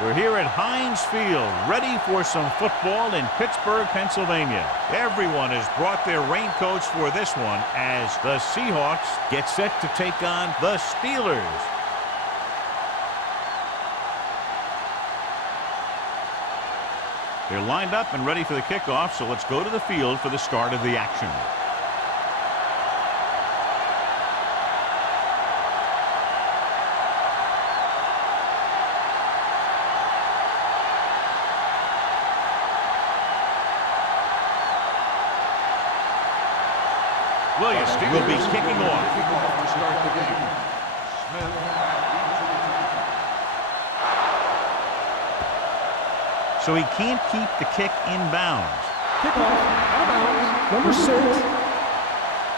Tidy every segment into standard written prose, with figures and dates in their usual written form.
We're here at Heinz Field, ready for some football in Pittsburgh, Pennsylvania. Everyone has brought their raincoats for this one as the Seahawks get set to take on the Steelers. They're lined up and ready for the kickoff, so let's go to the field for the start of the action. Williams will be kicking off. To start the game. Smith. So he can't keep the kick inbounds. Kickoff, out of bounds, number 6.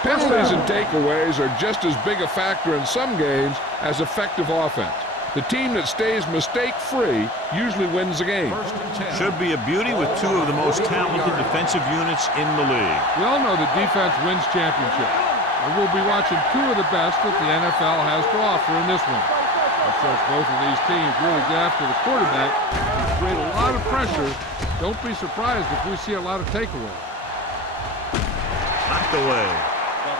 Penalties and takeaways are just as big a factor in some games as effective offense. The team that stays mistake-free usually wins the game. Should be a beauty with two of the most talented defensive units in the league. We all know that defense wins championships, and we'll be watching two of the best that the NFL has to offer in this one. It shows both of these teams really get after the quarterback and create a lot of pressure. Don't be surprised if we see a lot of takeaways. Knocked away.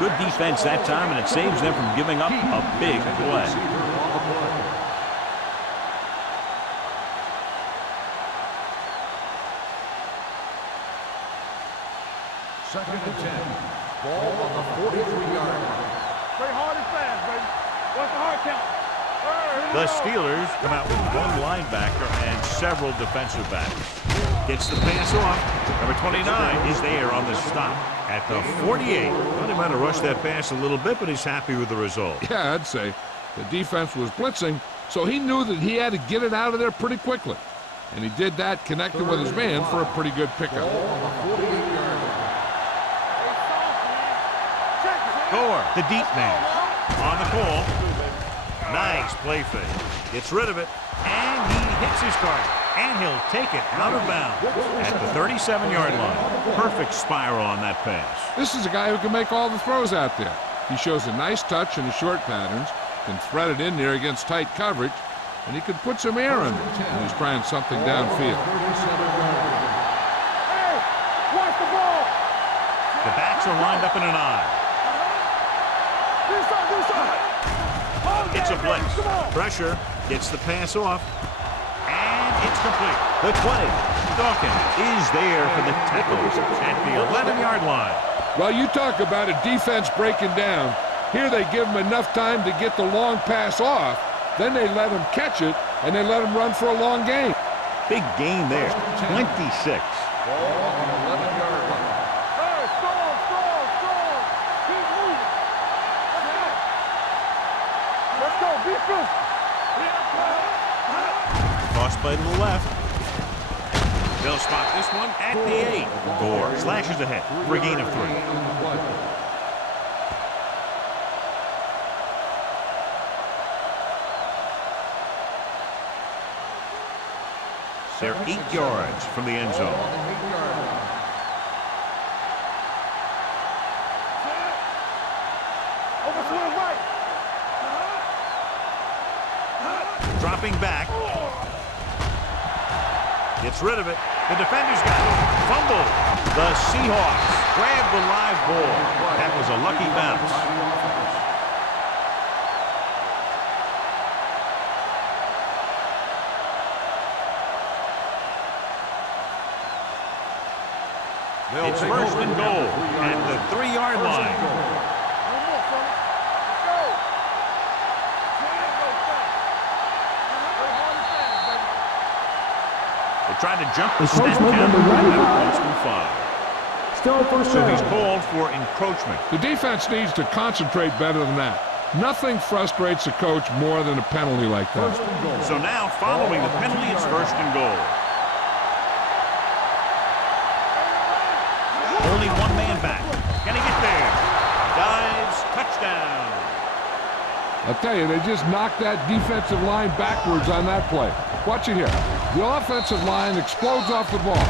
Good defense that time, and it saves them from giving up a big play. Second and 10. Ball on the 43-yard line. Play hard and fast, baby. What's the hard count? The Steelers come out with one linebacker and several defensive backs. Gets the pass off. Number 29 is there on the stop at the 48. Well, he might have rushed that pass a little bit, but he's happy with the result. Yeah, I'd say the defense was blitzing, so he knew that he had to get it out of there pretty quickly. And he did that, connected with his man for a pretty good pickup. Gore, the deep man, on the call. Nice play fake. Gets rid of it, and he hits his target. And he'll take it out of bounds at the 37-yard line. Perfect spiral on that pass. This is a guy who can make all the throws out there. He shows a nice touch in the short patterns, can thread it in there against tight coverage, and he can put some air under it when he's trying something downfield. Hey, watch the ball. The backs are lined up in an eye. Do something. It's a blitz. Pressure. Gets the pass off. And it's complete. The 20. Dawkins is there for the tackles at the 11-yard line. Well, you talk about a defense breaking down. Here they give him enough time to get the long pass off. Then they let him catch it, and they let him run for a long game. Big gain there. 26. Ball on the 11-yard line. Hey, strong. Keep moving. Let's go. Be physical. Toss play to the left. They'll spot this one at the 8. Gore slashes ahead for a gain of 3. They're 8 yards from the end zone. Over to the right. Dropping back. Gets rid of it. The defender's got it. Fumble. The Seahawks grab the live ball. That was a lucky bounce. It's first and goal at the 3-yard line. One more, son. Go. They tried to jump the snap count, and that cost him 5. Still first So he's called for encroachment. The defense needs to concentrate better than that. Nothing frustrates a coach more than a penalty like that. So now, following the penalty, it's first and goal. Only one man back. Can he get there? Dives, touchdown. I'll tell you, they just knocked that defensive line backwards on that play. Watch it here. The offensive line explodes off the ball.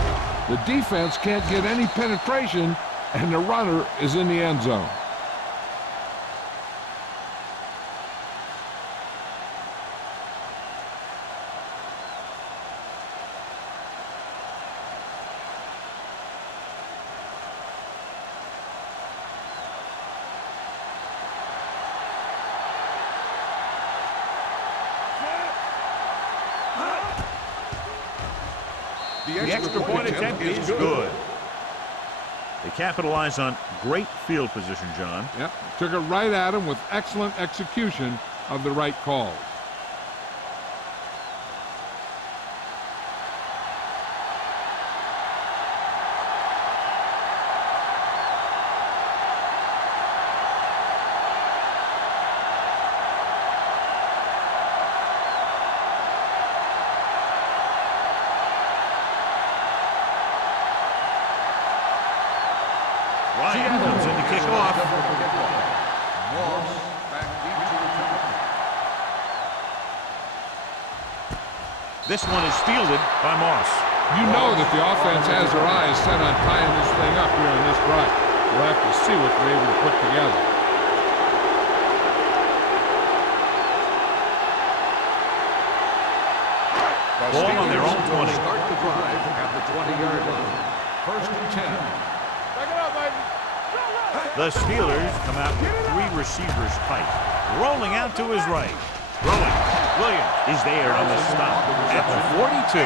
The defense can't get any penetration, and the runner is in the end zone. The extra point attempt is good. They capitalize on great field position, John. Yep, took it right at him with excellent execution of the right calls. Ryan comes in to kick off. This one is fielded by Moss. You know that the offense has their eyes set on tying this thing up here in this drive. We'll have to see what they're able to put together. Ball on their own 20. Start the drive at the 20-yard line. First and 10. Back it up, baby. The Steelers come out with 3 receivers tight. Rolling out to his right. Throwing. Williams is there on the stop at the 42.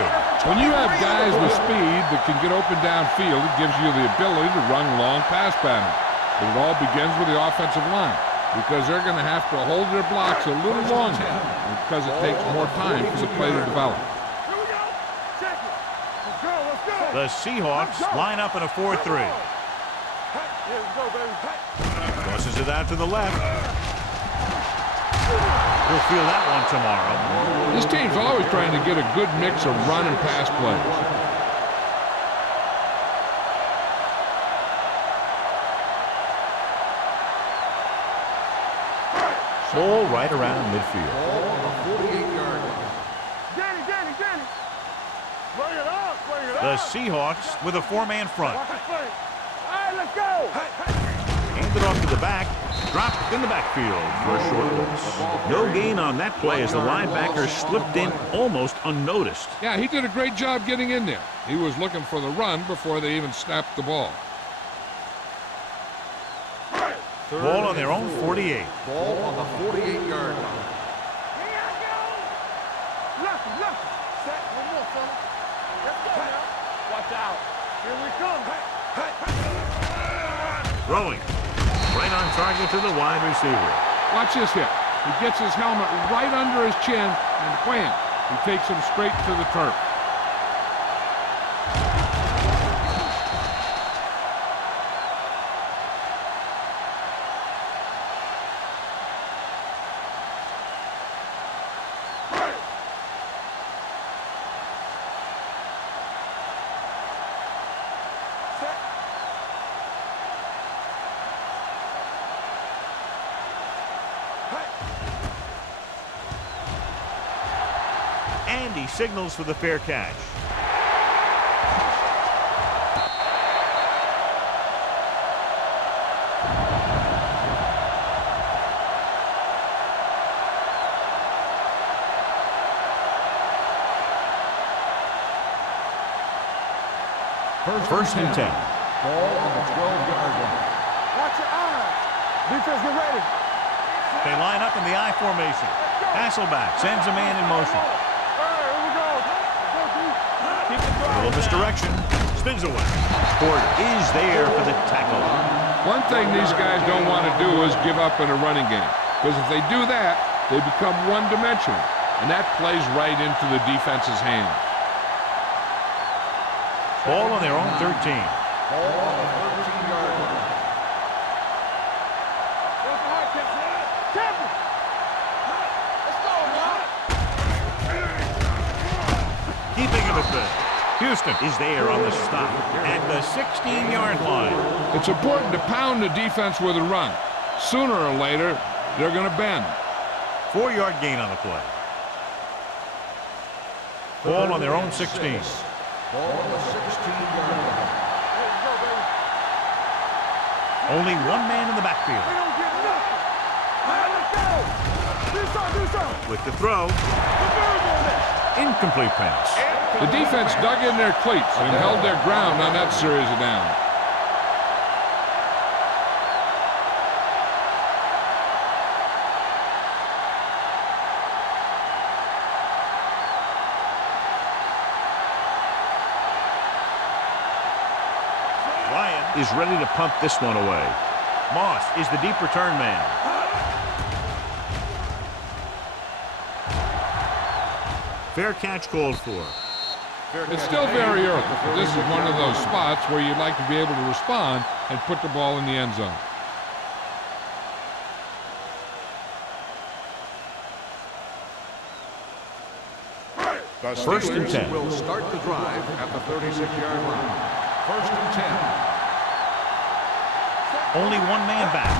When you have guys with speed that can get open downfield, it gives you the ability to run long pass patterns. But it all begins with the offensive line because they're going to have to hold their blocks a little longer because it takes more time for the play to develop. Here we go. Check it. Let's go, let's go. The Seahawks line up in a 4-3. Here we go, baby. Tosses it out to the left. We'll feel that one tomorrow. This team's always trying to get a good mix of run and pass plays. Ball right around midfield. Ball on the 48-yard line. Danny. Bring it up, bring it The up. Seahawks with a 4-man front. Watch the flank. All right, let's go. Handed off to the back. Dropped in the backfield for a short loss. No gain on that play as the linebacker slipped in almost unnoticed. Yeah, he did a great job getting in there. He was looking for the run before they even snapped the ball. Ball on their own 48. Ball on the 48-yard line. Here I go. Left. Set. One more, fella. Let's go now. Watch out. Here we come. Throwing. Right on target to the wide receiver. Watch this hit. He gets his helmet right under his chin, and wham, he takes him straight to the turf. And he signals for the fair catch. First and 10. Ball on the 12-yard line. Watch your eyes. Defense, get ready. They line up in the I formation. Hasselback sends a man in motion. All right, here we go. Go, D. Keep it A little going. misdirection. Spins away. Ford is there for the tackle. One thing these guys don't want to do is give up in a running game. Because if they do that, they become one-dimensional. And that plays right into the defense's hands. Ball on their own 13. Ball on the 13-yard line. That's the high catch. Champion. Let's go, man. Keeping him at the. Houston is there on the stop at the 16-yard line. It's important to pound the defense with a run. Sooner or later, they're going to bend. 4-yard gain on the play. Ball on their own 16. Ball on the 16-yard line. There you go, baby. Only one man in the backfield. We don't get nothing. All right, let's go. Do something. With the throw, The bird on that. incomplete pass. The defense dug in their cleats and held their ground on that series of downs. is ready to pump this one away. Moss is the deep return man. Fair catch called for. It's still very early, but this is one of those spots where you'd like to be able to respond and put the ball in the end zone. The First and 10. will start the drive at the 36-yard line. First and 10. Only one man back.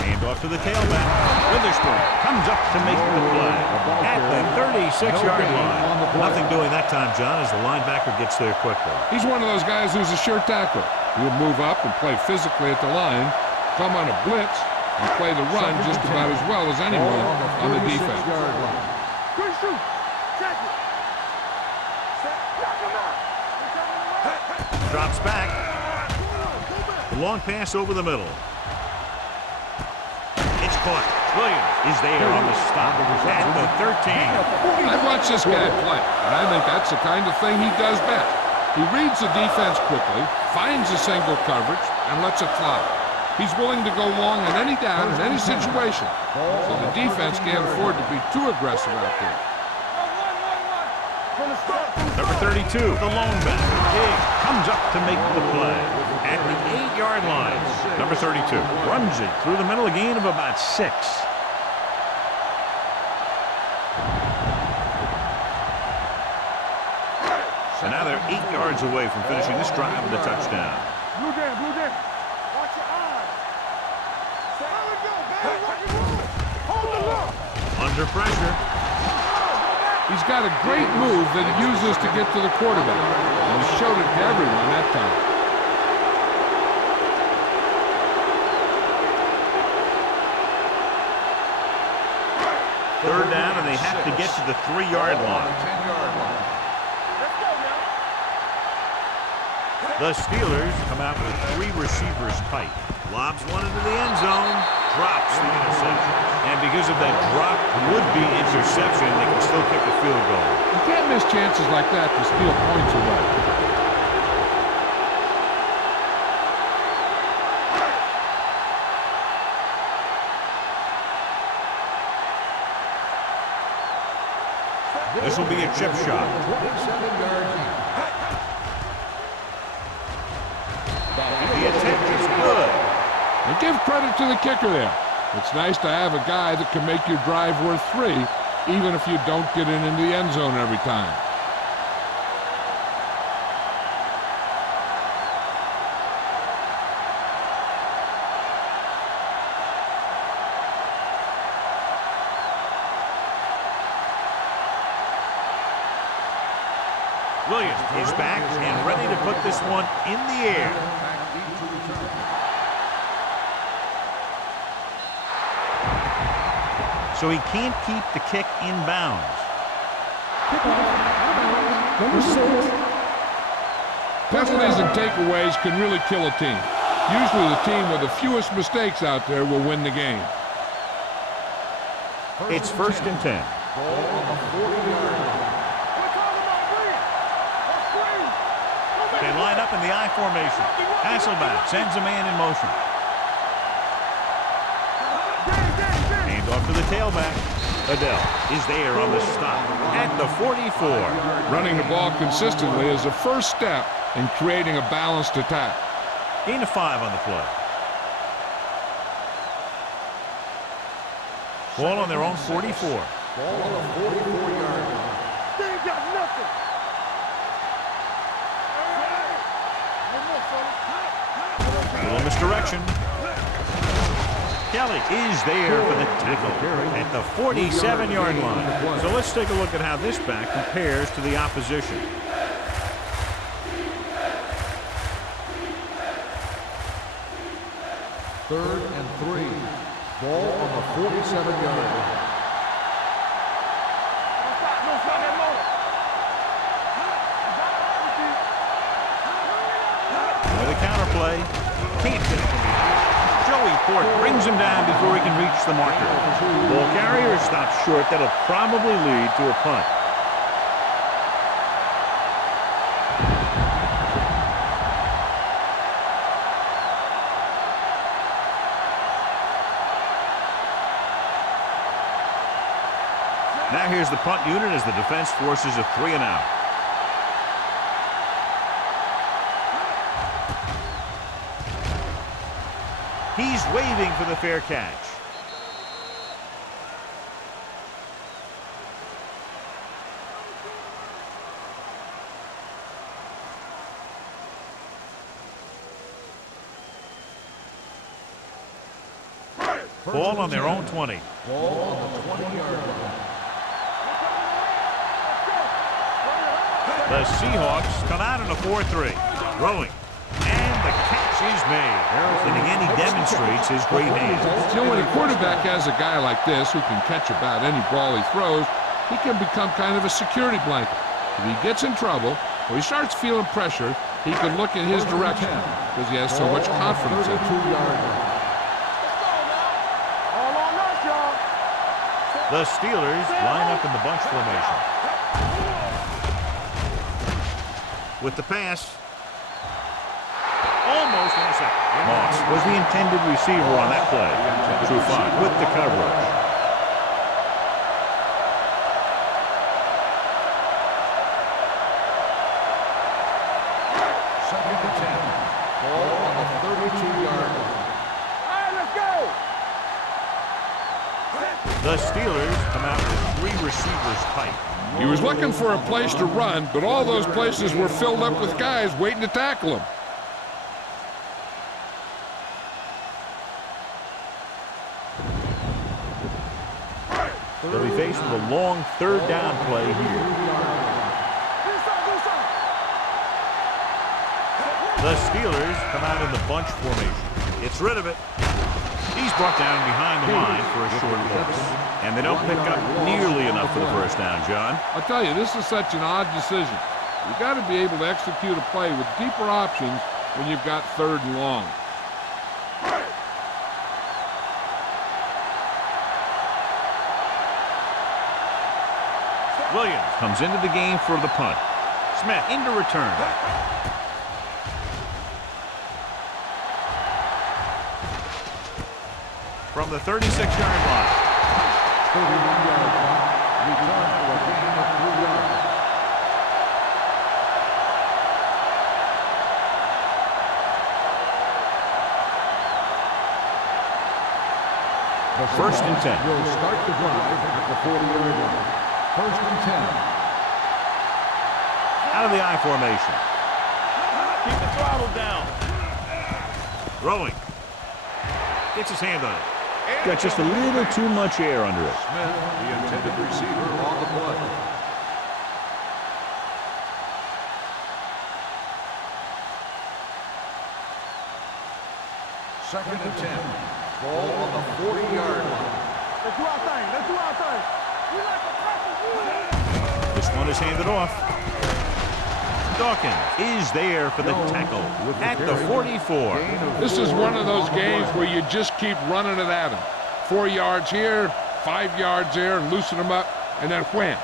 Hand off to the tailback. Witherspoon comes up to make the play at the 36-yard line. Nothing doing that time, John, as the linebacker gets there quickly. He's one of those guys who's a sure tackler. He'll move up and play physically at the line, come on a blitz, and play the run just about as well as anyone on the defense. Good shoot. Check it. Drops back. The long pass over the middle. It's caught. Williams is there on the stop at the 13. I've watched this guy play, and I think that's the kind of thing he does best. He reads the defense quickly, finds a single coverage, and lets it fly. He's willing to go long on any down in any situation, so the defense can't afford to be too aggressive out there. Number 32, the lone back. Diggs comes up to make the play at the 8-yard line. Number 32 runs it through the middle, a gain of about 6. And now they're 8 yards away from finishing this drive with a touchdown. Blue down, blue down. Watch your eyes. There we go, baby. Rock and roll. Hold the look. Under pressure. He's got a great move that he uses to get to the quarterback, and he showed it to everyone that time. Third down, and they have to get to the 3-yard line. 10-yard line. Let's go now. The Steelers come out with 3 receivers tight. Lobs one into the end zone, drops the interception. And because of that drop would-be interception, they can still kick a field goal. You can't miss chances like that to steal points away. This will be a chip shot. 27-yard deep. The attempt is good. And give credit to the kicker there. It's nice to have a guy that can make your drive worth 3, even if you don't get it into the end zone every time. Williams is back and ready to put this one in the air. Back deep to return. So he can't keep the kick in bounds. Penalties and takeaways can really kill a team. Usually the team with the fewest mistakes out there will win the game. It's first and 10. Ball on the 40-yard line. We're talking about green. That's green. They line up in the I formation. Hasselback sends a man in motion. Hand off to the tailback. Adele is there on the stop at the 44. Running the ball consistently is the first step in creating a balanced attack. Gain of 5 on the play. Ball on their own 44. Ball on the 44-yard line. They ain't got nothing. A little misdirection. Kelly is there for the tackle at the 47-yard line. So let's take a look at how this back compares to the opposition. Third and 3. Ball on the 47-yard line. With a counter play, can't get it from behind. Joey Ford brings him down before he can reach the marker. Ball carrier stops short. That'll probably lead to a punt. Now here's the punt unit as the defense forces a 3 and out. He's waving for the fair catch. Ball on their own 20. Ball on the 20-yard line. The Seahawks come out in a 4-3. Throwing. And the catch is made. And again, he demonstrates his great hands. You know, when a quarterback has a guy like this who can catch about any ball he throws, he can become kind of a security blanket. If he gets in trouble or he starts feeling pressure, he can look in his direction because he has so much confidence in him. The Steelers line up in the bunch formation. With the pass. Almost intercepted. Moss was the intended receiver on that play. Trufant with the coverage. Second and 10. Ball on the 32-yard line. All right, let's go. The Steelers come out with 3 receivers tight. He was looking for a place to run, but all those places were filled up with guys waiting to tackle him. They'll be faced with a long 3rd down play here. The Steelers come out in the bunch formation. Gets rid of it. He's brought down behind the line for a short loss. And they don't pick up nearly enough for the first down, John. I'll tell you, this is such an odd decision. You've got to be able to execute a play with deeper options when you've got 3rd and long. Williams comes into the game for the punt. Smith into return. From the 36-yard line. 31-yard punt. Return for a gain of 3 yards. The First and 10. Will start the drive at the 40-yard line. First and 10. Out of the I formation. Keep the throttle down. Throwing. Gets his hand on it. Got just a little too much air under it. Smith, the intended receiver, on the play. Second and 10. Ball on the 40-yard line. Let's do our thing. Let's do our thing. We like to practice. This one is handed off. Dawkins is there for the tackle at the 44. This is one of those games where you just keep running it at him. 4 yards here, 5 yards there, and loosen them up, and then wham.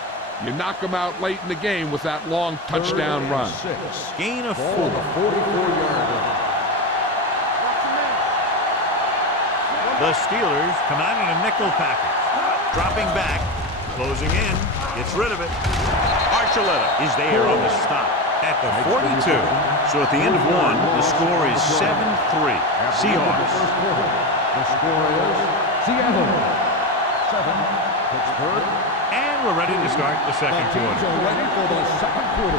You knock them out late in the game with that long touchdown run. Gain of 4. Ball on the 44-yard line. The Steelers come out in a nickel package. Dropping back, closing in, gets rid of it. Archuleta is there on the stop at the 42. So at the end of 1, the score is 7-3. Seahawks. The score is Seattle 7, Pittsburgh. And we're ready to start the second The teams quarter. are ready for the second quarter.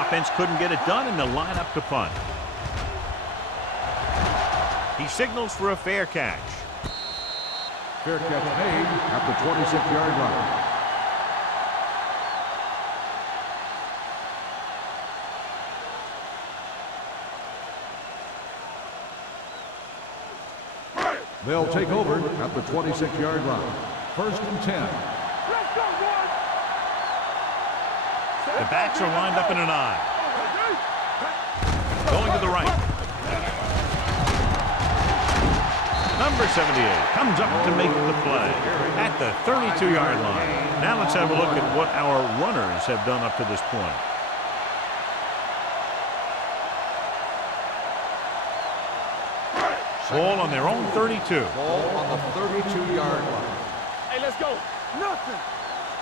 Offense couldn't get it done, and they'll line up to punt. He signals for a fair catch. Fair catch made at the 26-yard line. They'll take over at the 26-yard line. First and 10. Let's go, boys. The backs are lined up in an I. Going to the right. Number 78 comes up to make the play at the 32-yard line. Now let's have a look at what our runners have done up to this point. Ball on their own 32. Ball on the 32-yard line. Hey, let's go. Nothing.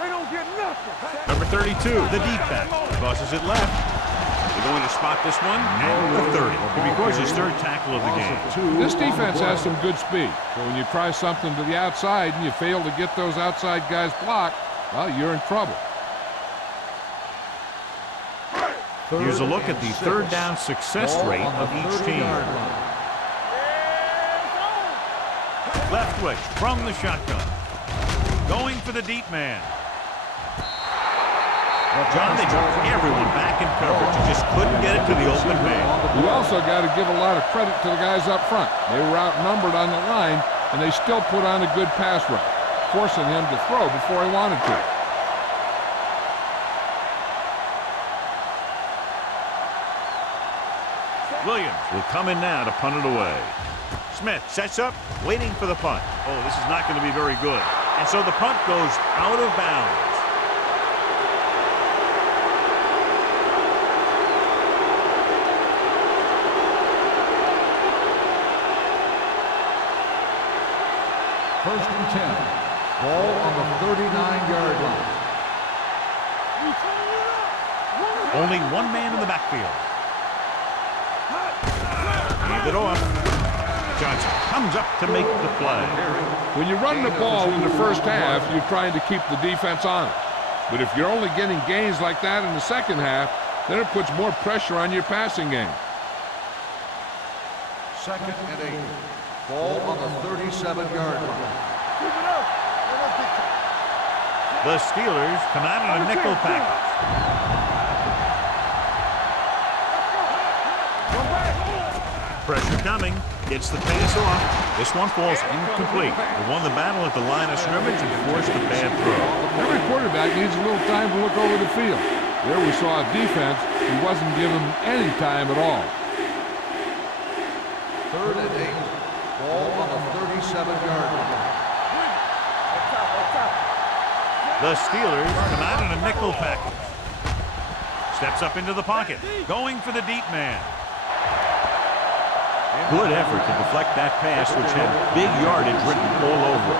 They don't get nothing. Number 32, the deep back, crosses it left. They're going to spot this one at the 30. It records his third tackle of the game. This defense has some good speed. So when you try something to the outside and you fail to get those outside guys blocked, well, you're in trouble. Here's a look at the third down success rate of each team. Left wing from the shotgun. Going for the deep man. John, they dropped everyone back in coverage. You just couldn't get it to the open man. You also got to give a lot of credit to the guys up front. They were outnumbered on the line, and they still put on a good pass rush, forcing him to throw before he wanted to. Williams will come in now to punt it away. Smith sets up, waiting for the punt. Oh, this is not going to be very good. And so the punt goes out of bounds. First and 10. Ball on the 39-yard line. Only one man in the backfield. Hand it off. Johnson comes up to make the play. When you run the ball in the first half, you're trying to keep the defense honest. But if you're only getting gains like that in the second half, then it puts more pressure on your passing game. Second and 8. Ball on the 37-yard line. The Steelers come out in a nickel package. Pressure coming. Gets the pass off. This one falls incomplete. They won the battle at the line of scrimmage and forced a bad throw. Every quarterback needs a little time to look over the field. There we saw a defense who wasn't given any time at all. Third and 8. Ball on the 37-yard line. The Steelers come out in a nickel package. Steps up into the pocket. Going for the deep man. Good effort to deflect that pass, which had big yardage written all over it.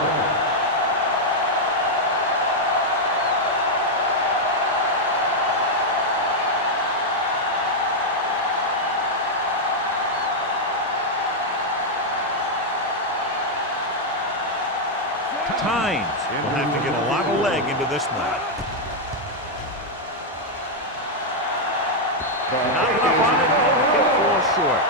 Times will have to get a lot of leg into this one. Not enough on it. It falls short.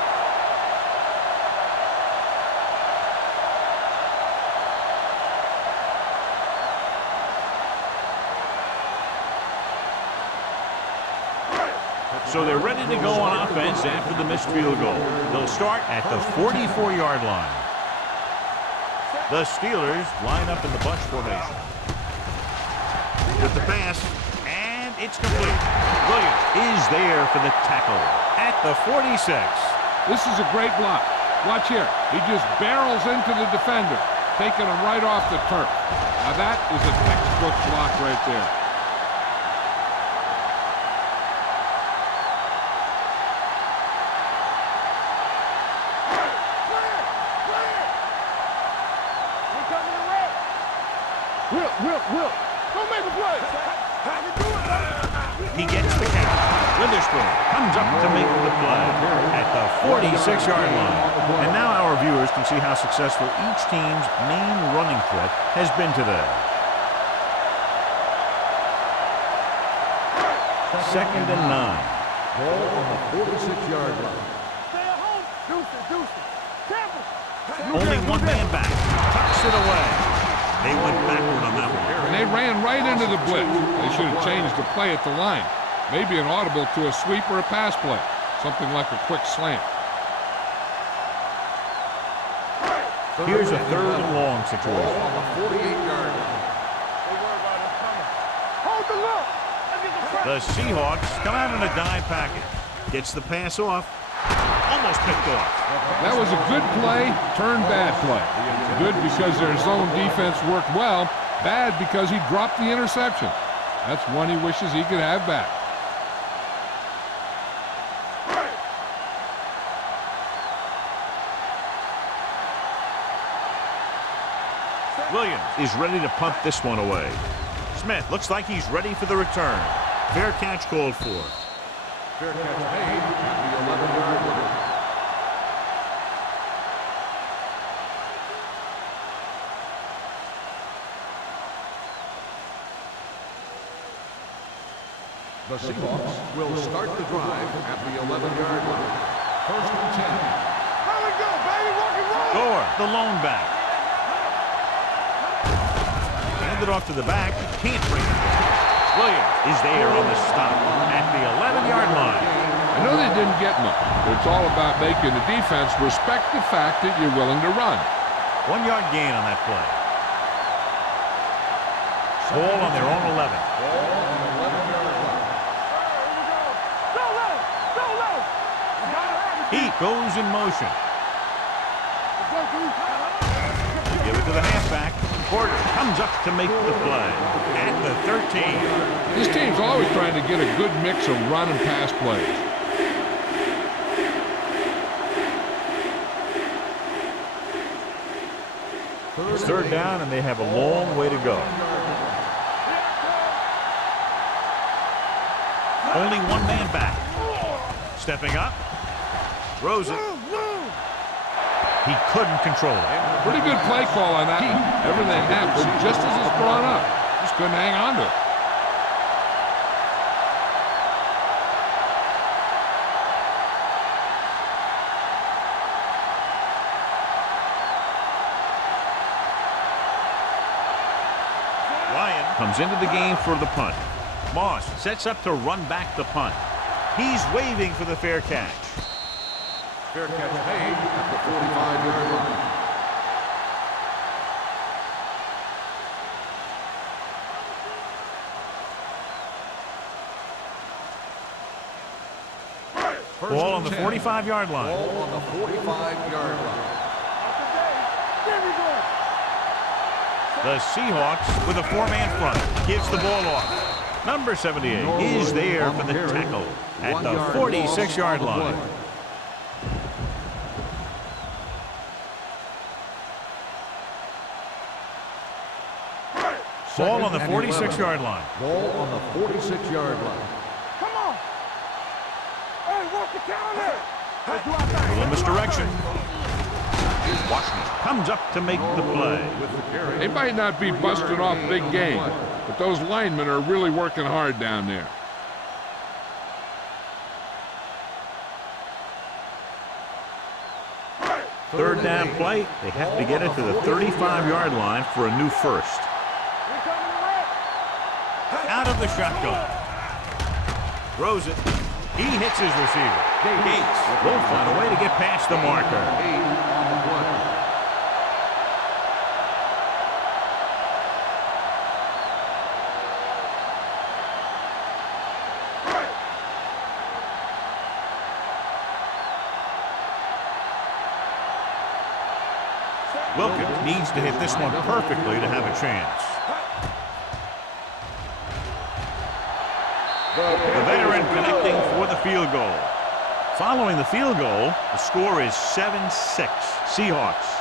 So they're ready to go on offense after the missed field goal. They'll start at the 44-yard line. The Steelers line up in the bunch formation. With the pass, and it's complete. Williams is there for the tackle at the 46. This is a great block. Watch here. He just barrels into the defender, taking him right off the turf. Now that is a textbook block right there. Will, don't make a play. He gets the count. Witherspoon comes up to make the play at the 46-yard line. And now our viewers can see how successful each team's main running threat has been today. Second and 9. Ball on the 46-yard line. Only one man back. Tucks it away. They went backward on that one. And they ran right into the blitz. They should have changed the play at the line. Maybe an audible to a sweep or a pass play. Something like a quick slant. Here's a third and long situation. On the 48-yard line. The Seahawks come out in a dime package. Gets the pass off. Almost picked off. That was a good play, turned bad play. Good because their zone defense worked well. Bad because he dropped the interception. That's one he wishes he could have back. Williams is ready to punt this one away. Smith looks like he's ready for the return. Fair catch called for. Fair catch made at the 11-yard line. The Seahawks will start the drive at the 11-yard line. First and 10. There we go, baby. Rock and roll. Gore, the lone back. Handed off to the back. Can't bring it down. Williams is there on the stop at the 11-yard line. I know they didn't get much, but it's all about making the defense respect the fact that you're willing to run. 1 yard gain on that play. Ball on their own 11. Ball on the 11-yard line. Go low. Go low. Heat goes in motion. Give it to the halfback. Porter comes up to make the play at the 13. This team's always trying to get a good mix of run and pass plays. It's third down, and they have a long way to go. Only one man back. Stepping up. Throws it. He couldn't control it. Pretty good play call on that. Everything happened just as it's brought up. Just couldn't hang on to it. Ryan comes into the game for the punt. Moss sets up to run back the punt. He's waving for the fair catch. Fair catch made at the 45-yard line. Ball on the 45-yard line. Ball on the 45-yard line. There we go. The Seahawks with a four-man front. Gives the ball off. Number 78 is there for the tackle at the 46-yard line. Ball on the 46-yard line. Ball on the 46-yard line. Come on. Hey, walk the counter. Let's do our thing. Little misdirection. Washington comes up to make the play. With the carry. They might not be busting off big game, but those linemen are really working hard down there. Third down play. They have to get it to the 35-yard line for a new first. Out of the shotgun. Throws it. He hits his receiver. Gates will find a way to get past the marker. 8 on the play. Wilkins needs to hit this one perfectly to have a chance. The veteran connecting for the field goal. Following the field goal, the score is 7-6 Seahawks.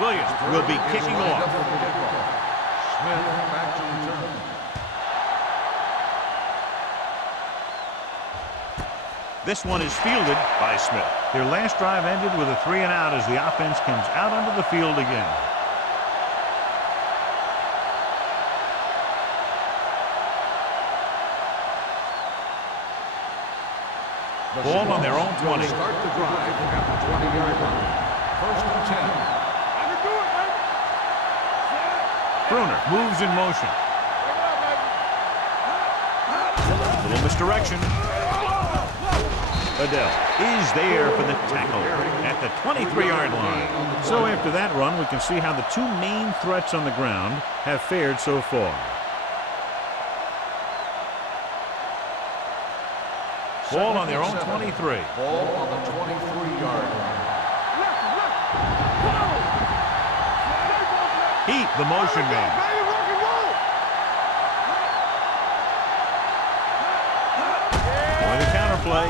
Williams will be kicking off. Smith back to return. This one is fielded by Smith. Their last drive ended with a 3-and-out as the offense comes out onto the field again. Ball on their own 20. Start the drive at the 20-yard line. First and 10. I can do it, baby. Bruner moves in motion. Little misdirection. Adele is there for the tackle at the 23-yard line. So after that run, we can see how the two main threats on the ground have fared so far. Ball on their own 23. Ball on the 23-yard line. The motion man. Baby, rock and roll. For the counter play.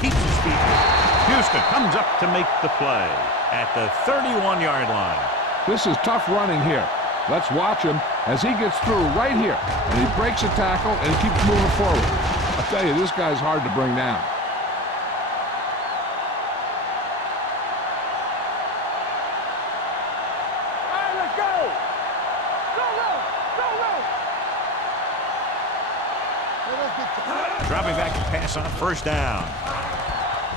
Keeps his feet. Houston comes up to make the play at the 31-yard line. This is tough running here. Let's watch him as he gets through right here. And he breaks a tackle and he keeps moving forward. I tell you, this guy's hard to bring down. All right, let's go. Go, go, go, go. Dropping back to pass on first down.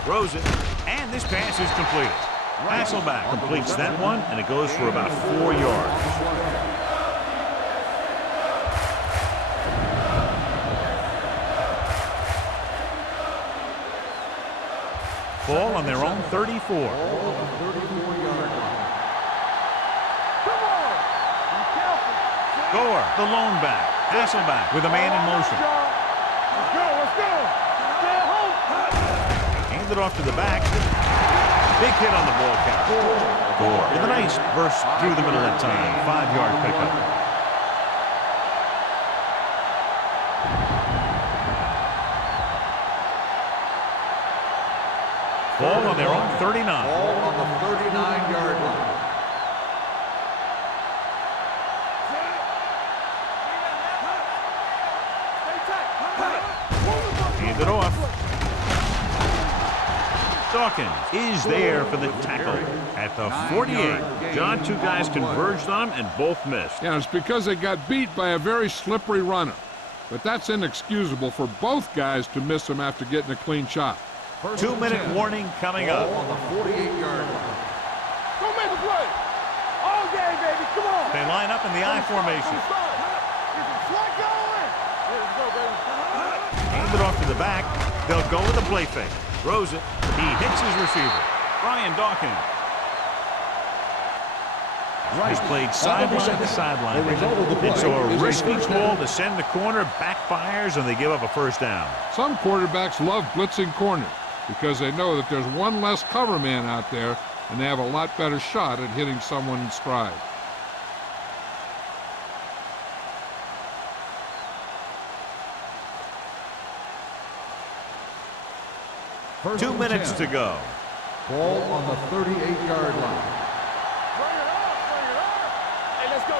Throws it, and this pass is completed. Hasselback completes that one, and it goes for about 4 yards. Ball on their own 34. Come on. Be careful. Gore, the lone back. Hasselback with a man in motion. Let's go, let's go. Stay at home. Hand it off to the back. Big hit on the ball carrier. Gore with a nice burst through the middle that time. 5-yard pickup. Ball on their own 39. Ball on the 39-yard line. Hand it off. Dawkins is there for the tackle at the 48. John, two guys converged on him and both missed. Yeah, it's because they got beat by a very slippery runner. But that's inexcusable for both guys to miss him after getting a clean shot. 2-minute warning coming up. Ball on the 48-yard line. Go make a play. All game, baby. Come on. They line up in the I formation. Slide going. Let's go, baby. Hand it off to the back. They'll go with a play fake. Throws it. He hits his receiver. Brian Dawkins has played sideline to sideline. It's a risky call to send the corner, backfires, and they give up a first down. Some quarterbacks love blitzing corners because they know that there's one less cover man out there and they have a lot better shot at hitting someone in stride. First 2 and minutes 10. to go. Ball on the 38-yard line. Bring it up. Bring it up. Hey, let's go.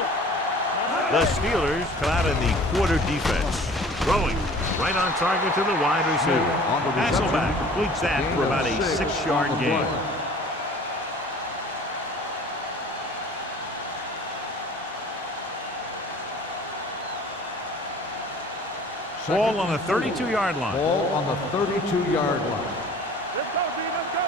The Steelers come out in the quarter defense. Throwing right on target to the wide receiver. On the reception, Hasselback completes that gain for of about a 6 6-yard on the gain. play. Ball on the 32-yard line. Ball on the 32-yard line. Let's go, D. Let's go.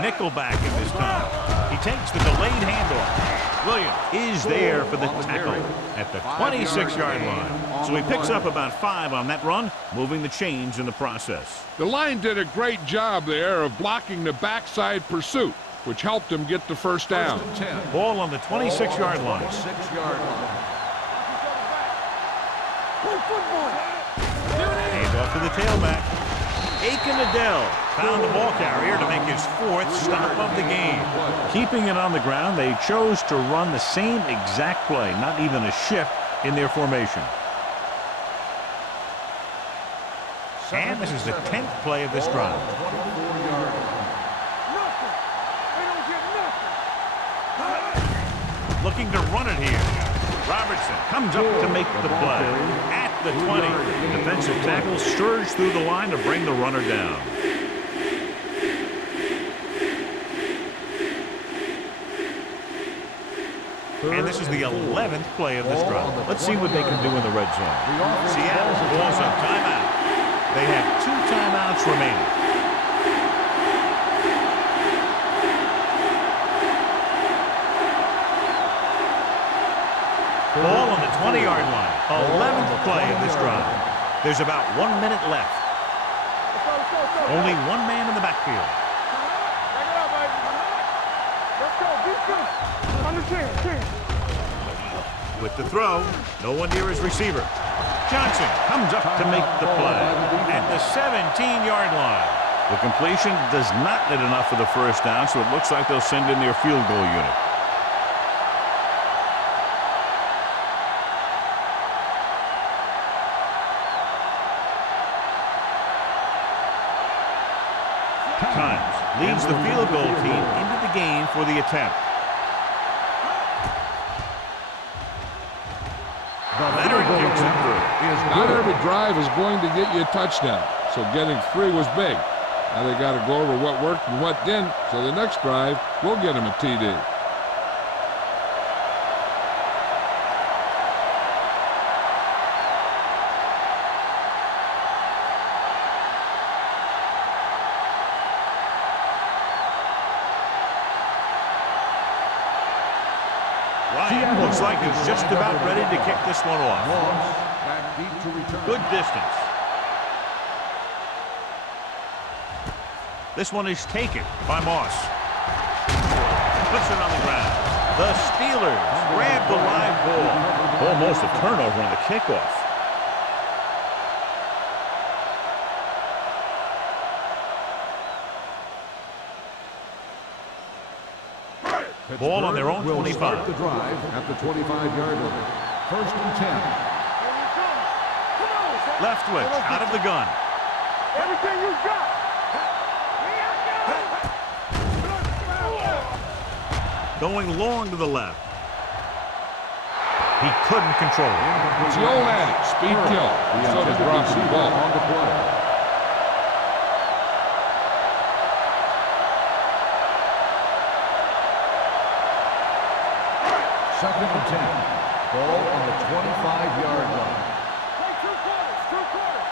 Nickelback in this time. He takes the delayed handoff. Williams is there for the tackle at the 26-yard line. So he picks up about 5 on that run, moving the chains in the process. The line did a great job there of blocking the backside pursuit, which helped him get the first down. First and 10. Ball on the 26-yard line. 26-yard line. Play football. Hand off to the tailback. Aiken Adele found the ball carrier to make his 4th stop of the game. Keeping it on the ground, they chose to run the same exact play, not even a shift in their formation. And this is the 10th play of this drive. 24-yard line. Nothing. They don't get nothing. Looking to run it here. Robertson comes up to make the play at the 20. Defensive tackle surged through the line to bring the runner down. And this is the 11th play of this drive. Let's see what they can do in the red zone. Seattle calls a timeout. They have 2 timeouts remaining. Ball on the 20-yard line. 11th play of this drive. There's about 1 minute left. Let's go, let's go, let's go. Only one man in the backfield. Bring it up, baby. Let's go. Defense. Understand. With the throw, no one near his receiver. Johnson comes up to make the play at the 17-yard line. The completion does not net enough for the first down, so it looks like they'll send in their field goal unit. Times leads the field goal team into the game for the attempt. Leonard kicks it through. Not every drive is going to get you a touchdown, so getting 3 was big. Now they got to go over what worked and what didn't, so the next drive will get them a TD. Ryan looks like he's just about ready to kick this one off. Back deep to return. Good distance. This one is taken by Moss. Puts it on the ground. The Steelers grab the live ball. Almost a turnover on the kickoff. Ball on their own will 25. start the drive at the 25-yard line. First and 10. Leftwich out of the gun. Everything you got. Going long to the left. He couldn't control it. It's the old adage, speed kill. So does dropping the ball. On the play. Second and 10. Ball on the 25-yard line. Play 2 quarters, 2 quarters.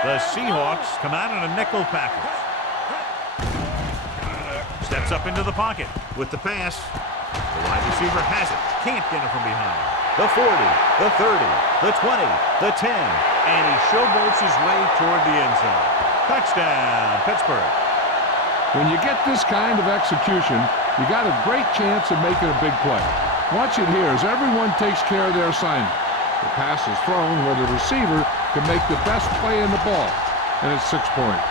The Seahawks come out in a nickel package. Steps up into the pocket with the pass. The wide receiver has it. Can't get it from behind. The 40, the 30, the 20, the 10. And he showboats his way toward the end zone. Touchdown, Pittsburgh. When you get this kind of execution, you got a great chance of making a big play. Watch it here as everyone takes care of their assignment. The pass is thrown where the receiver can make the best play in the ball, and it's 6 points.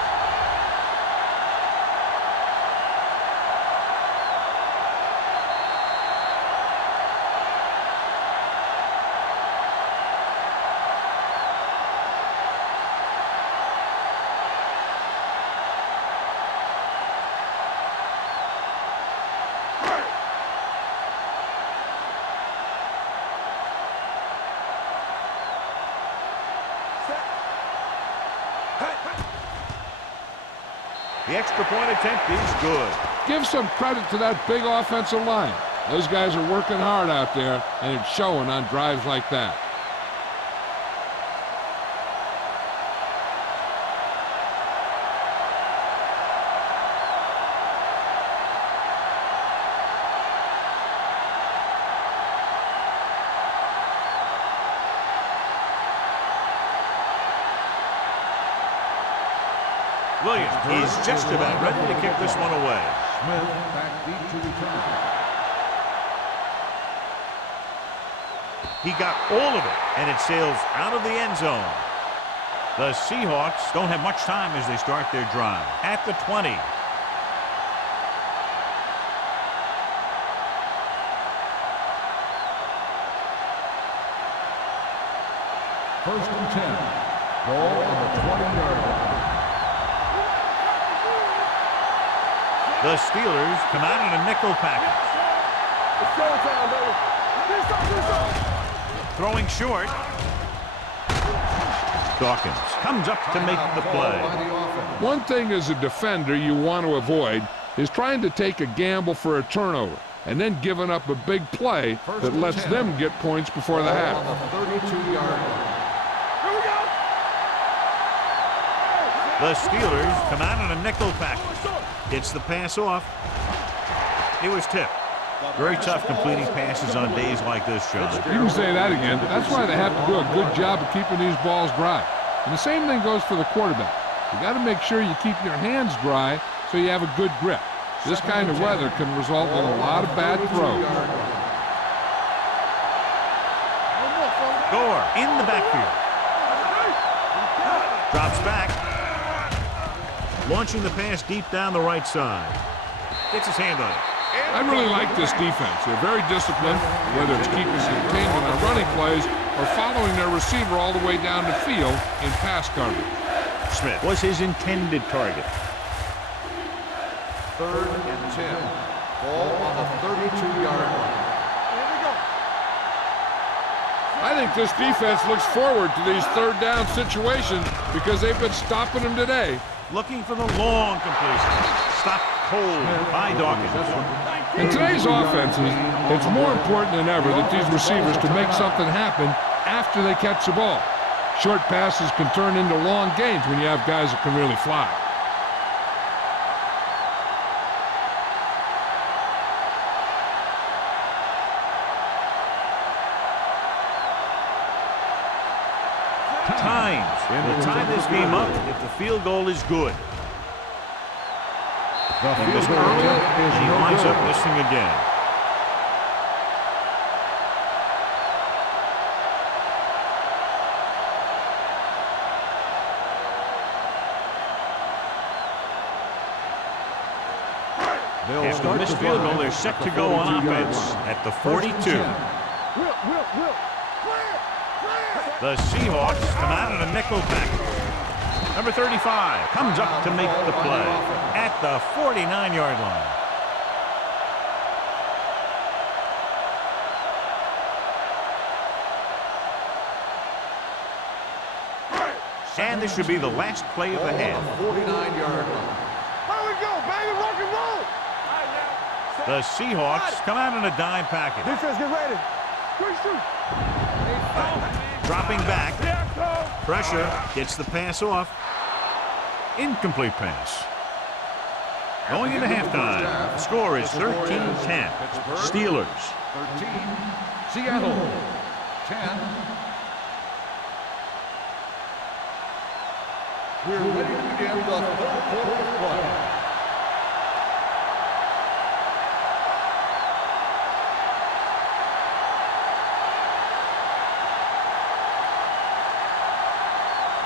The extra point attempt is good. Give some credit to that big offensive line. Those guys are working hard out there, and it's showing on drives like that. Williams is just about ready to kick this one away. Smith back deep to return. He got all of it, and it sails out of the end zone. The Seahawks don't have much time as they start their drive. At the 20. First and 10. Ball on the 20-yard line. The Steelers come out in a nickel package. It's showtime, baby. Throwing short. Dawkins comes up to make the play. One thing as a defender you want to avoid is trying to take a gamble for a turnover and then giving up a big play that lets them get points before the half. On the 32-yard line. Here we go. The Steelers come out in a nickel package. Gets the pass off. It was tipped. Very tough completing passes on days like this, John. You can say that again. That's why they have to do a good job of keeping these balls dry. And the same thing goes for the quarterback. You got to make sure you keep your hands dry so you have a good grip. This kind of weather can result in a lot of bad throws. Gore in the backfield. Drops back. Launching the pass deep down the right side. Gets his hand on it. I really like this defense. They're very disciplined, whether it's keeping containment on running plays or following their receiver all the way down the field in pass coverage. Smith was his intended target. 3rd and 10. Ball on the 32-yard line. Here we go. I think this defense looks forward to these third down situations because they've been stopping them today. Looking for the long completion. Stopped cold by Dawkins. In today's offenses, it's more important than ever that these receivers can make something happen after they catch the ball. Short passes can turn into long gains when you have guys that can really fly. Times will tie this game up if the field goal is good. The And field missed goal earlier, attempt is and he no winds good. up missing again. They'll After start this the field goal, drive they're set at to the go on 42-yard offense line. at the 1st and 42. 10. Will. Clear. The Seahawks come out in a nickel package. Number 35 comes up to make the play at the 49-yard line. And this should be the last play of the Ball half. on the 49-yard line. Here we go, baby. Rock and roll. The Seahawks come out in a dime package. Defense, get ready. Quick shoot. Dropping back. Pressure gets the pass off. Incomplete pass. Going into halftime, the score is 13-10. Steelers. 13. Seattle. 10. We're ready to begin the 3rd quarter of play.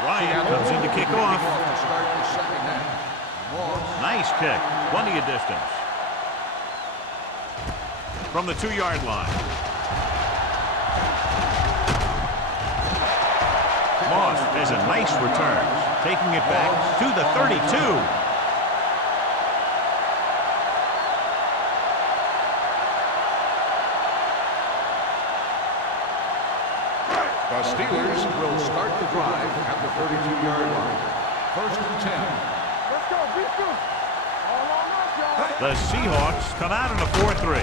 Ryan comes in to kick off. To start the second half. Moss. Nice kick. Plenty of distance. From the 2-yard line. Moss has a nice return. Taking it back to the 32. The Steelers will start the drive at the 32-yard line. 1st and 10. Let's go. Beat you. All on us, y'all. The Seahawks come out in a 4-3.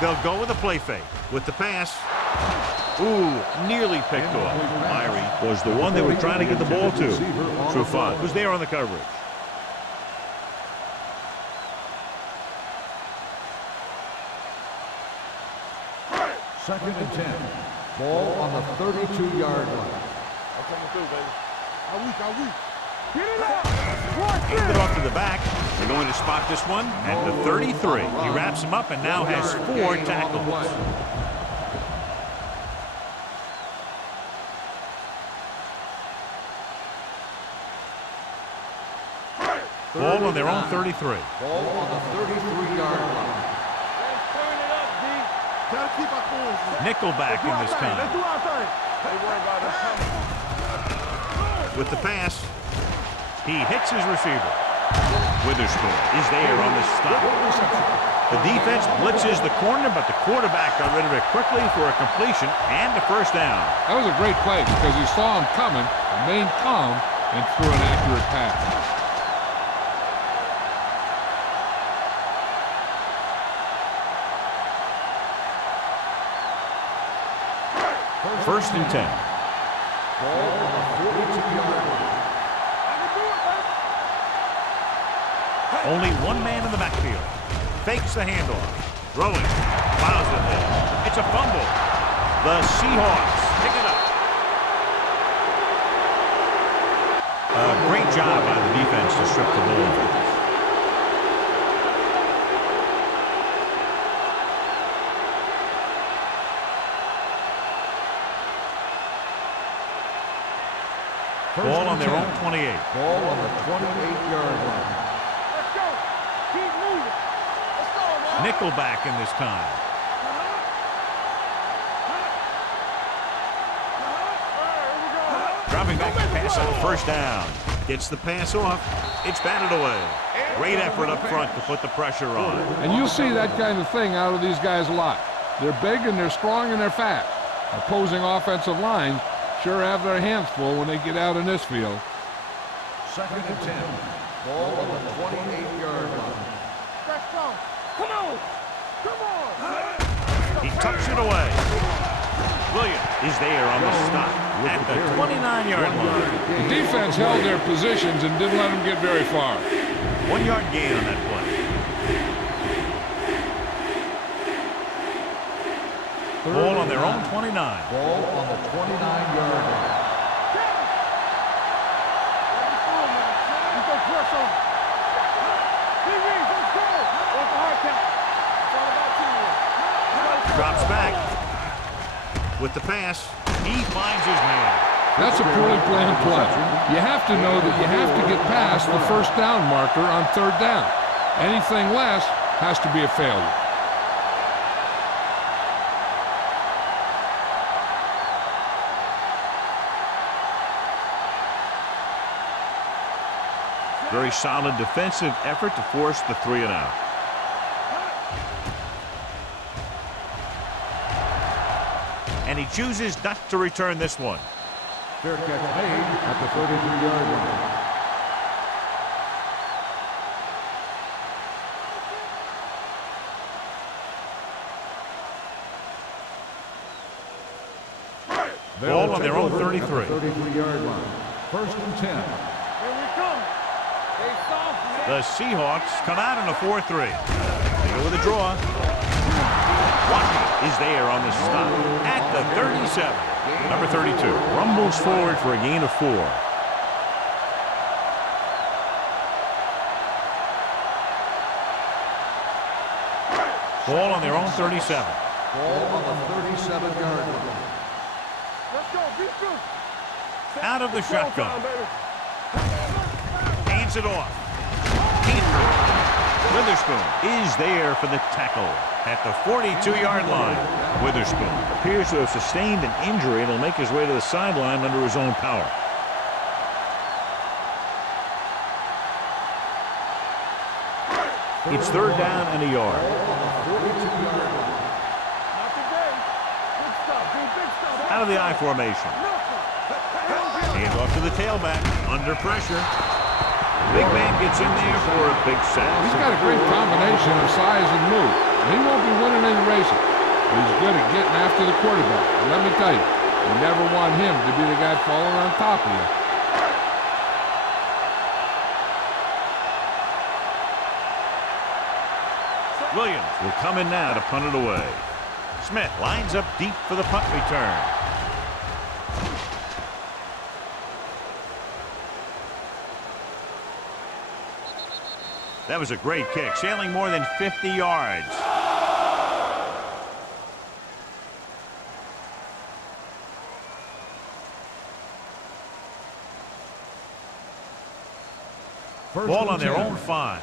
They'll go with a play fake. With the pass. Ooh, nearly picked off. Myrie was the one they were trying to get the ball to. Trufant was there on the coverage. Second and 10. Ball on the 32-yard line. I'm coming through, baby. How weak. Get it up. Handed off to the back. They're going to spot this one at the 33. He wraps him up and now has 4 tackles. Ball on their own 33. Ball on the 33-yard line. Let's turn it up, D. Gotta keep our cool. Nickelback in this Let's time. do our thing. They worry about us coming. With the pass, he hits his receiver. Witherspoon is there on the stop. The defense blitzes the corner, but the quarterback got rid of it quickly for a completion and a first down. That was a great play because he saw him coming, remained calm, and threw an accurate pass. First and 10. Ball on the 42-yard line. Only one man in the backfield. Fakes the handoff. Throwing. Fouls it in. It's a fumble. The Seahawks pick it up. A great job by the defense to strip the ball. Ball on their own 28. Ball on the 28-yard line. Let's go. Keep moving. Let's go, man. Nickelback in this time. Dropping back to pass on first down. Gets the pass off. It's batted away. Great effort up front to put the pressure on. And you'll see that kind of thing out of these guys a lot. They're big and they're strong and they're fast. Opposing offensive lines sure have their hands full when they get out in this field. 2nd and 10. Ball on the 28-yard line. Let's go. Come on. Come on. He tucks it away. Williams is there on the stop at the 29-yard line. The defense held their positions and didn't let them get very far. 1-yard gain on that play. Ball on their own 29. Ball on the 29-yard line. Drops back with the pass. He finds his man. That's a poorly planned play. You have to know that you have to get past the first down marker on 3rd down. Anything less has to be a failure. Very solid defensive effort to force the 3 and out. And he chooses not to return this one. Fair catch made at the 33-yard line. Ball on their own 33. 33-yard line. 1st and 10. Here we come. They soft. The Seahawks come out in a 4-3. They go with a draw. Washington is there on the stop at the 37. Number 32 rumbles forward for a gain of 4. Ball on their own 37. Ball on the 37-yard line. Let's go. Be true. Out of the shotgun. Hands it off. Witherspoon is there for the tackle at the 42-yard line. Witherspoon appears to have sustained an injury and will make his way to the sideline under his own power. It's 3rd down and a yard. Not today. Big stuff. Big stuff. Out of the I formation. Hands off to the tailback. Under pressure. Big man gets in there for a big sack. He's got a great combination of size and move. He won't be winning any races, but he's good at getting after the quarterback. And let me tell you, you never want him to be the guy falling on top of you. Williams will come in now to punt it away. Smith lines up deep for the punt return. That was a great kick, sailing more than 50 yards. Ball on their own 5.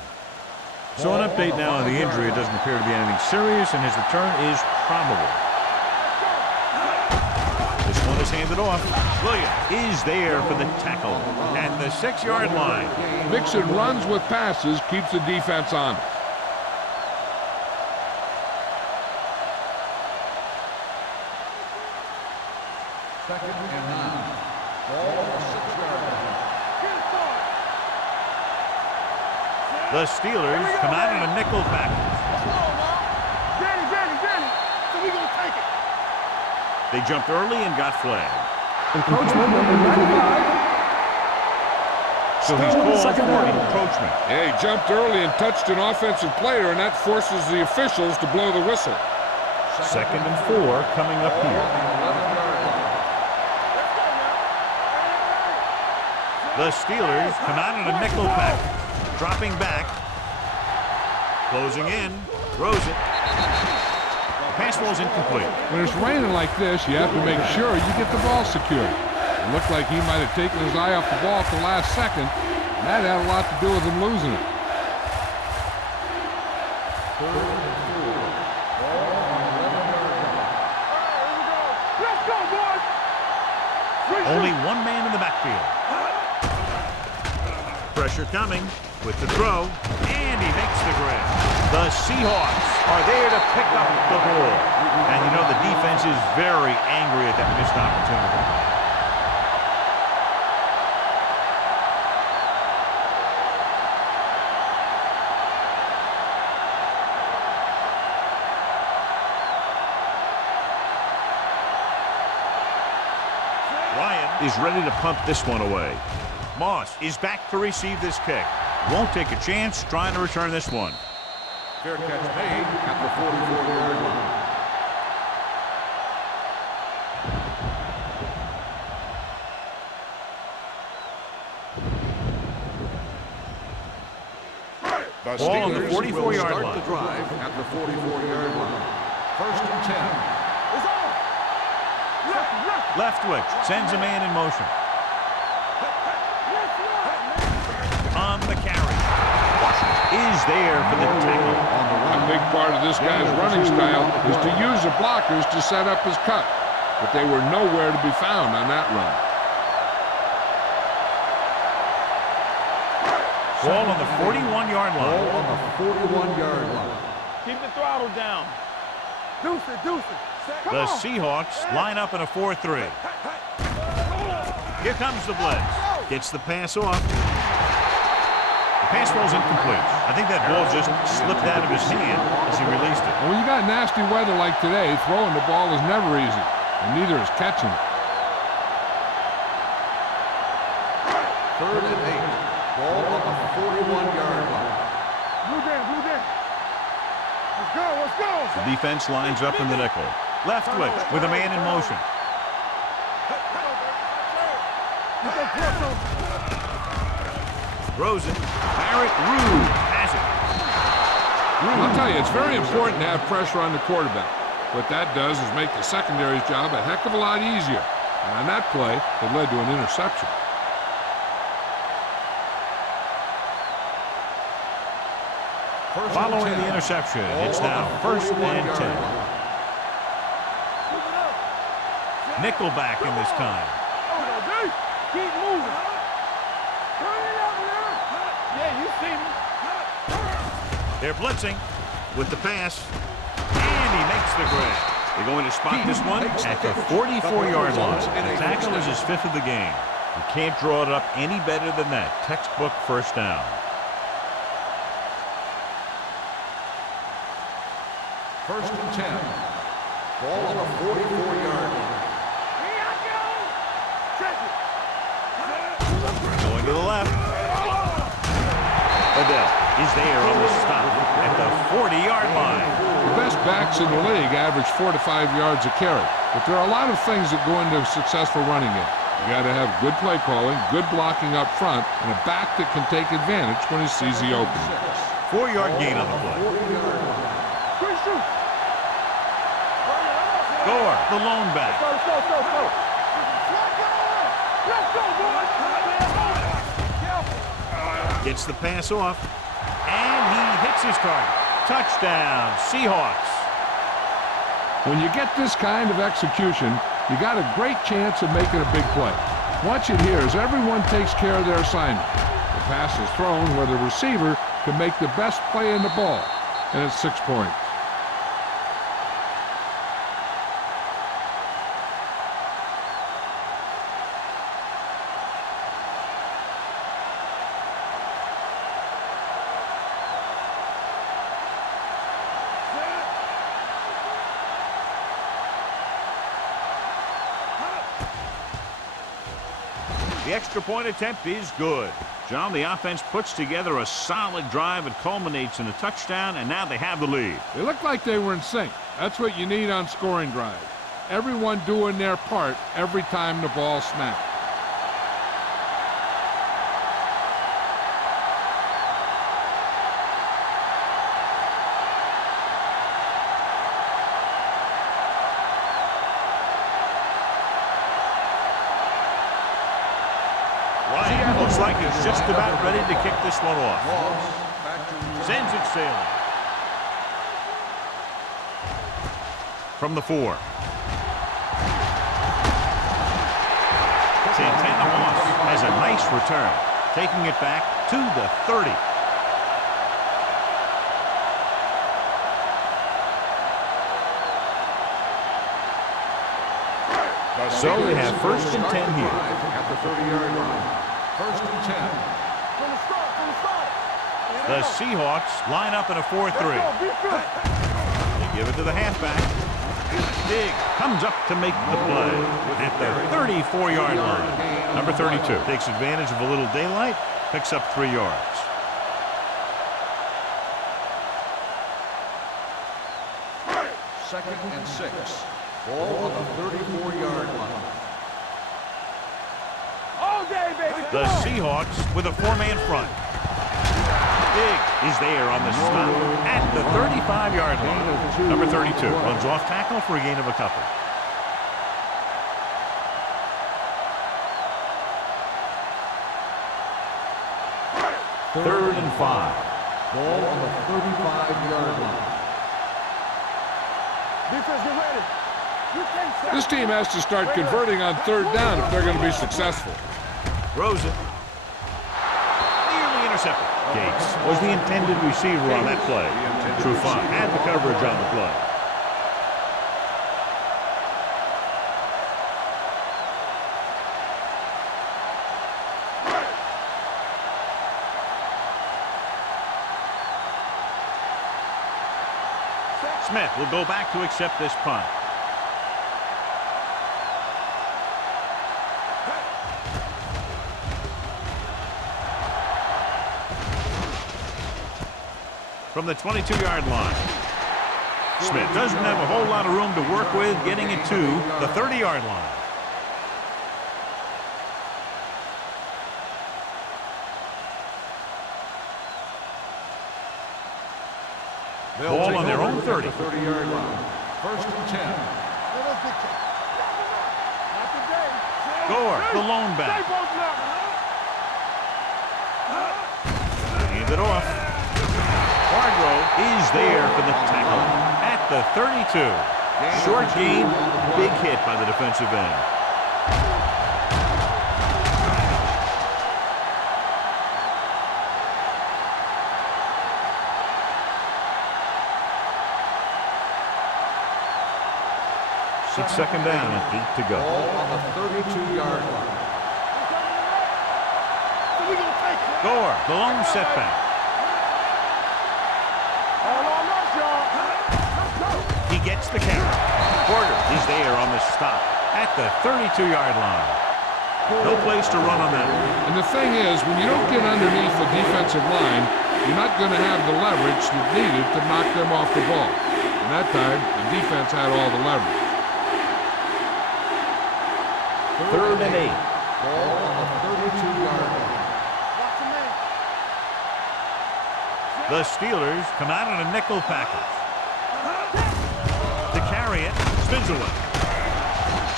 So an update now on the injury. It doesn't appear to be anything serious, and his return is probable. This one is handed off. Williams is there for the tackle at the 6-yard line. Mixon runs with passes, keeps the defense on. Second and 9. Ball on the 6-yard line. The Steelers come out in a nickel package. Danny. So we gonna take it. They jumped early and got flagged. Encroachment number 95. So he's called for encroachment. Yeah, he jumped early and touched an offensive player, and that forces the officials to blow the whistle. 2nd and 4 coming up here. The Steelers come out in a nickel package. Dropping back. Closing in. Throws it. Pass ball's incomplete. When it's raining like this, you have to make sure you get the ball secured. It looked like he might have taken his eye off the ball at the last second, and that had a lot to do with him losing it. 3rd and 4. Ball on the 11-yard line. Let's go, boys. Only one man in the backfield. Pressure coming with the throw, and he makes the grab. The Seahawks are there to pick up the ball. And you know the defense is very angry at that missed opportunity. Ryan is ready to punt this one away. Moss is back to receive this kick. Won't take a chance trying to return this one. Fair catch made at the 44-yard line. The Ball on the Steelers 44-yard will start line. the drive at the 44-yard line. First and 10. It's on. Left. Leftwich sends a man in motion. On the carry. Washington is there for the tackle on the A run. big part of this guy's running style is to use the blockers to set up his cut. But they were nowhere to be found on that run. Ball on the 41-yard Ball line. on the 41-yard line. Keep the throttle down. Deuce it. The Seahawks line up in a 4-3. Here comes the blitz. Gets the pass off. The pass ball's incomplete. I think that ball just slipped out of his hand as he released it. And when you got nasty weather like today, throwing the ball is never easy, and neither is catching it. Third and 8. Ball on the 41-yard line. Blue game. Let's go. The defense lines up in the nickel. Leftwich with a man in motion. Throws it. Barrett Rude has it. I'll tell you, it's very important to have pressure on the quarterback. What that does is make the secondary's job a heck of a lot easier. And on that play, it led to an interception. Following the interception, it's now first and 10. Nickelback in this time. Keep moving. Turn it up now. Yeah, you see me. They're blitzing with the pass, and he makes the grab. They're going to spot this one at the 44-yard line. The tackle is his 5th of the game. You can't draw it up any better than that. Textbook first down. First and 10. Ball on the 44-yard line. Here I go. Check it. Going to the left. Odell is there on the stop at the 40-yard line. The best backs in the league average 4 to 5 yards a carry. But there are a lot of things that go into a successful running game. You got to have good play calling, good blocking up front, and a back that can take advantage when he sees the opening. 4-yard gain on the play. Gore, the lone back. Let's go, boys. Gets the pass off, and he hits his target. Touchdown, Seahawks. When you get this kind of execution, you got a great chance of making a big play. Watch it here as everyone takes care of their assignment. The pass is thrown where the receiver can make the best play in the ball, and it's 6 points. The extra point attempt is good. John, the offense puts together a solid drive. It culminates in a touchdown, and now they have the lead. They look like they were in sync. That's what you need on scoring drives. Everyone doing their part every time the ball snaps. Ryan looks like he's just about ready to kick this one off. Sends it sailing. From the 4. Santana Moss has a nice return, taking it back to the 30. So we have first and 10 here. At the 30-yard line. First and 10. From the start, from the start. The Seahawks line up in a 4-3. They give it to the halfback. Dig comes up to make the play at the 34-yard line. Number 32 takes advantage of a little daylight, picks up 3 yards. Second and 6. Ball on the 34-yard line. All day, baby. The Seahawks with a 4-man front. Dig is there on the stop at the 35-yard line. Number 32 runs off tackle for a gain of a couple. Third and 5. Ball on the 35-yard line. Defense, get ready. You can't stop. This team has to start converting on third down if they're going to be successful. Throws it. Nearly intercepted. Gates was the intended receiver on that play. Trufant had the coverage on the play. Smith will go back to accept this punt. From the 22-yard line. Smith doesn't have a whole lot of room to work with getting it to the 30-yard line. Ball on their own 30. 30-yard line. First and 10. Gore, the lone back. Hand it off. Hargrove is there for the tackle at the 32. Short gain, big hit by the defensive end. It's second down and 8 to go. Ball on the 32-yard line. Gore, the lone setback. He gets the carry. Porter is there on the stop at the 32-yard line. No place to run on that one. And the thing is, when you don't get underneath the defensive line, you're not going to have the leverage that's needed to knock them off the ball. And that time, the defense had all the leverage. Third and 8. Ball on the 32-yard line. The Steelers come out in a nickel package. To carry it, spins away.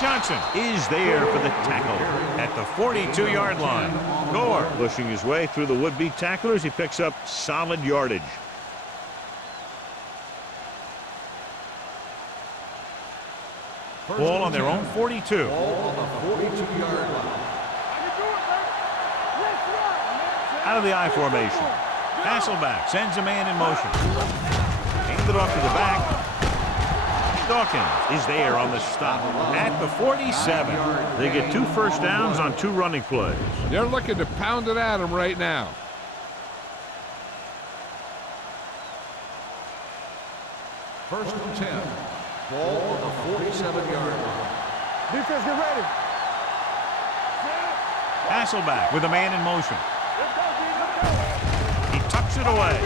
Johnson is there for the tackle at the 42-yard line. Gore pushing his way through the would-be tacklers. He picks up solid yardage. Ball on their own 42. Ball on the 42-yard line. Out of the I formation. Hasselback sends a man in motion. Hands it off to the back. Dawkins is there on the stop at the 47. They get 2 first downs on 2 running plays. They're looking to pound it at him right now. First and 10. Ball on the 47-yard line. Defense, get ready. Hasselback with a man in motion. He tucks it away.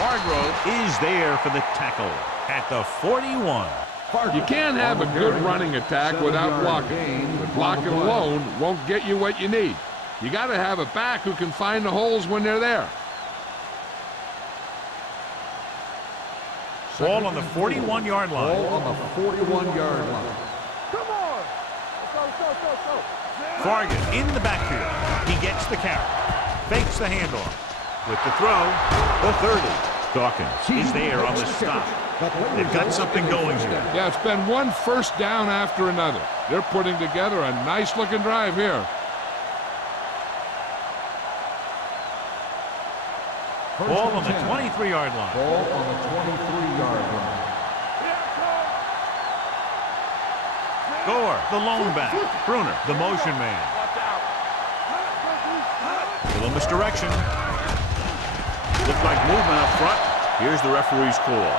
Hargrove is there for the tackle at the 41. You can't have a good running attack without blocking. But blocking alone won't get you what you need. You got to have a back who can find the holes when they're there. Ball on the 41-yard line. Ball on the 41-yard line. Come on. Go. Fargas in the backfield. He gets the carry. Fakes the handoff. With the throw, the 30. Dawkins is there on the stop. They've got something going here. Yeah, it's been one first down after another. They're putting together a nice-looking drive here. Ball on the 23-yard line. Ball on the 23-yard line. Gore, the lone back. Bruner, the motion man. Little misdirection. Looked like movement up front. Here's the referee's call.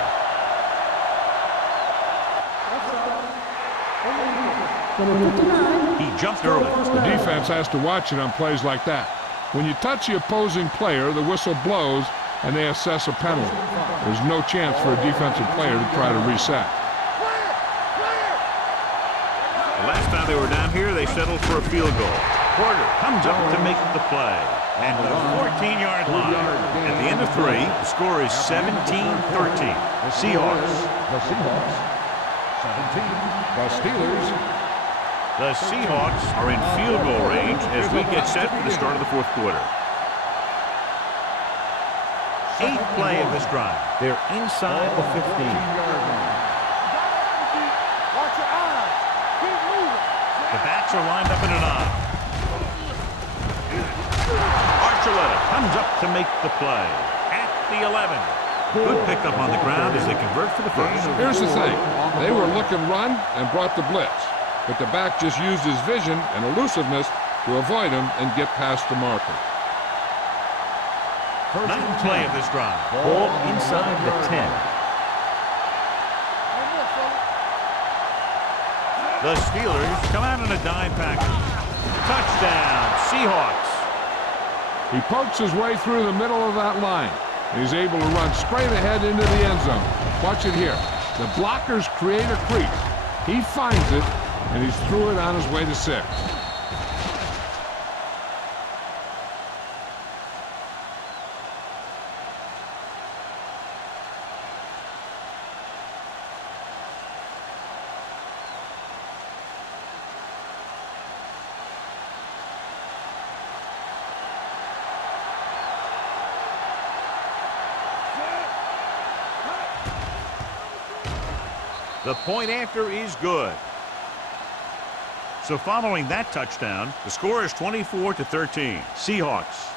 He jumped early. The defense has to watch it on plays like that. When you touch the opposing player, the whistle blows and they assess a penalty. There's no chance for a defensive player to try to reset. The last time they were down here, they settled for a field goal. Porter comes up to make the play at the 14-yard line. At the end of 3, the score is 17-13. The Seahawks. 17. The Steelers. The Seahawks are in field goal range as we get set for the start of the fourth quarter. 8th play of this drive. They're inside the 15. Watch your eyes. Keep moving. The backs are lined up in an I. Archuleta comes up to make the play at the 11. Good pickup on the ground as they convert for the first. Here's the thing. They were looking run and brought the blitz. But the back just used his vision and elusiveness to avoid him and get past the marker. 9th play of this drive. Ball inside the 10. The Steelers come out in a dime package. Touchdown, Seahawks. He pokes his way through the middle of that line. He's able to run straight ahead into the end zone. Watch it here. The blockers create a crease. He finds it, and he's through it on his way to 6. The point after is good. So following that touchdown, the score is 24-13. Seahawks.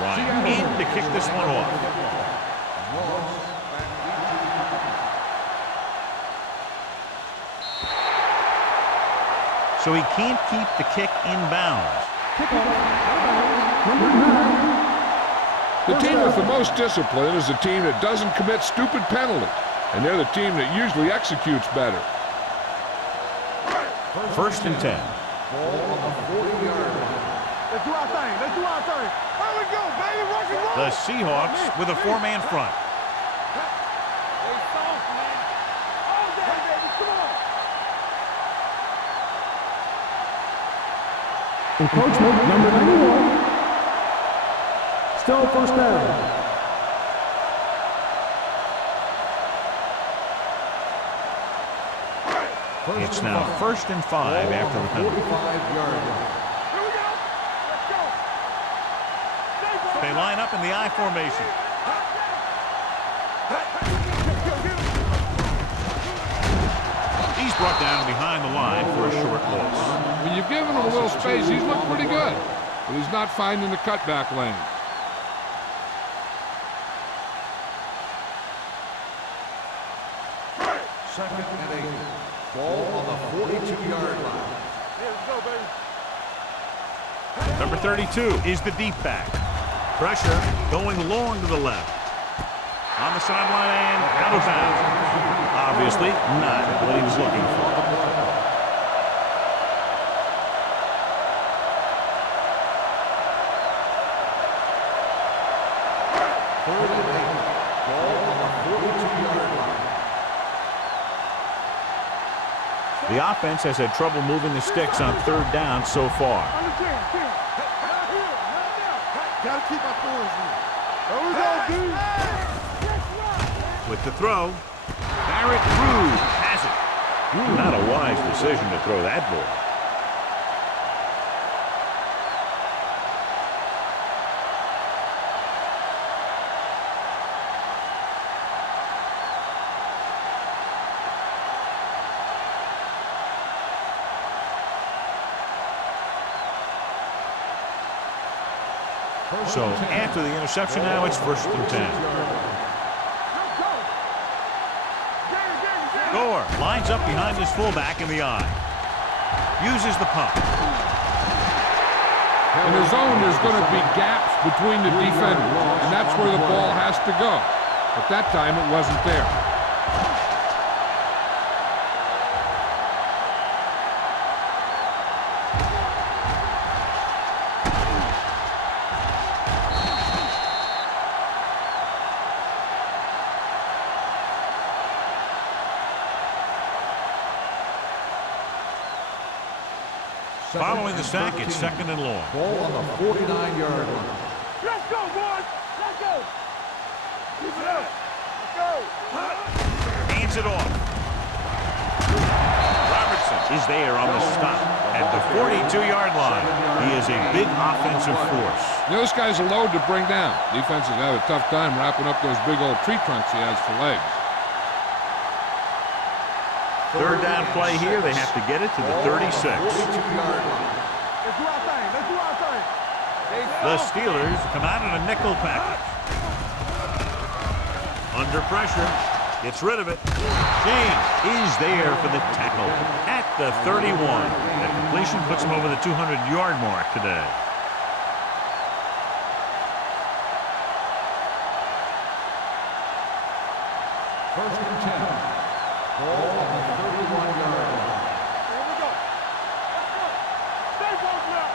Ryan in to kick this one off. So he can't keep the kick in bounds. The team with the most discipline is the team that doesn't commit stupid penalties, and they're the team that usually executes better. 1st and 10. Let's do our thing. Let's do our thing. Here we go, baby. Rock and roll. The Seahawks with a 4-man front. Hey, soft, man. All day, baby. Come on. Encroachment number 91. Still first down. It's now 1st and 5 after the penalty. 45-yard line. Here we go. Let's go. They line up in the I formation. He's brought down behind the line for a short loss. When you've given him a little space, he's looked pretty good, but he's not finding the cutback lane. Second and 8. Ball on the 42-yard line. Here we go, baby. Number 32 is the deep back. Pressure going long to the left. On the sideline and out of bounds. Obviously not what he was looking for. Third and 8. Ball on the 42-yard line. The offense has had trouble moving the sticks on 3rd down so far. Gotta keep my boys in. Here we go, dude. With the throw, Barrett Rude has it. Not a wise decision to throw that ball. So after the interception now, it's 1st and 10. Gore lines up behind his fullback in the eye. Uses the pump. In the zone, there's going to be gaps between the defenders, and that's where the ball has to go. But that time, it wasn't there. Following the sack, it's 2nd and long. Ball on the 49-yard line. Let's go, boys. Let's go. Keep it up. Let's go. Hands it off. Robertson is there on the stop at the 42-yard line. He is a big offensive force. You know, this guy's a load to bring down. Defense has had a tough time wrapping up those big old tree trunks he has for legs. 3rd down play here. They have to get it to the 36. 42-yard line. Let's do our thing. Let's do our thing. The Steelers come out in a nickel package. Under pressure. Gets rid of it. James is there for the tackle at the 31. The completion puts him over the 200-yard mark today. First and 10. Ball on the 31-yard line. Here we go. Let's go. Stay focused now.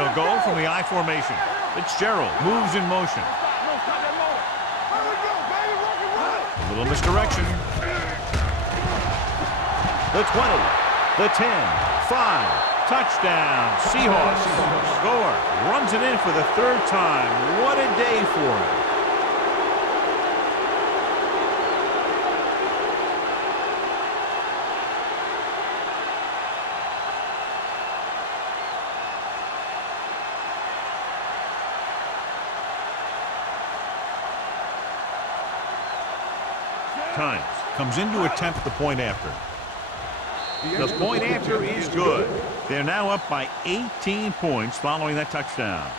They'll go from the I formation. Fitzgerald moves in motion. No, stop that motor. Here we go, baby. Rock and roll. A little misdirection. The 20, the 10, 5, touchdown, Seahawks. Gore runs it in for the 3rd time. What a day for him. Times comes in to attempt the point after. The point after is good. They're now up by 18 points following that touchdown.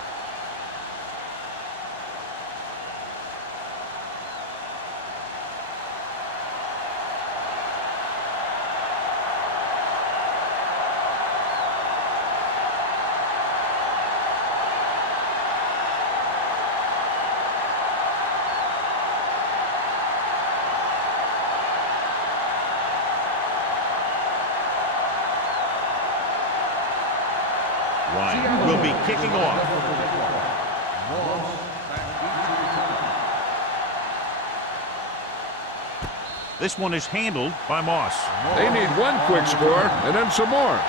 Ryan will be kicking off. This one is handled by Moss. They need one quick score and then some more.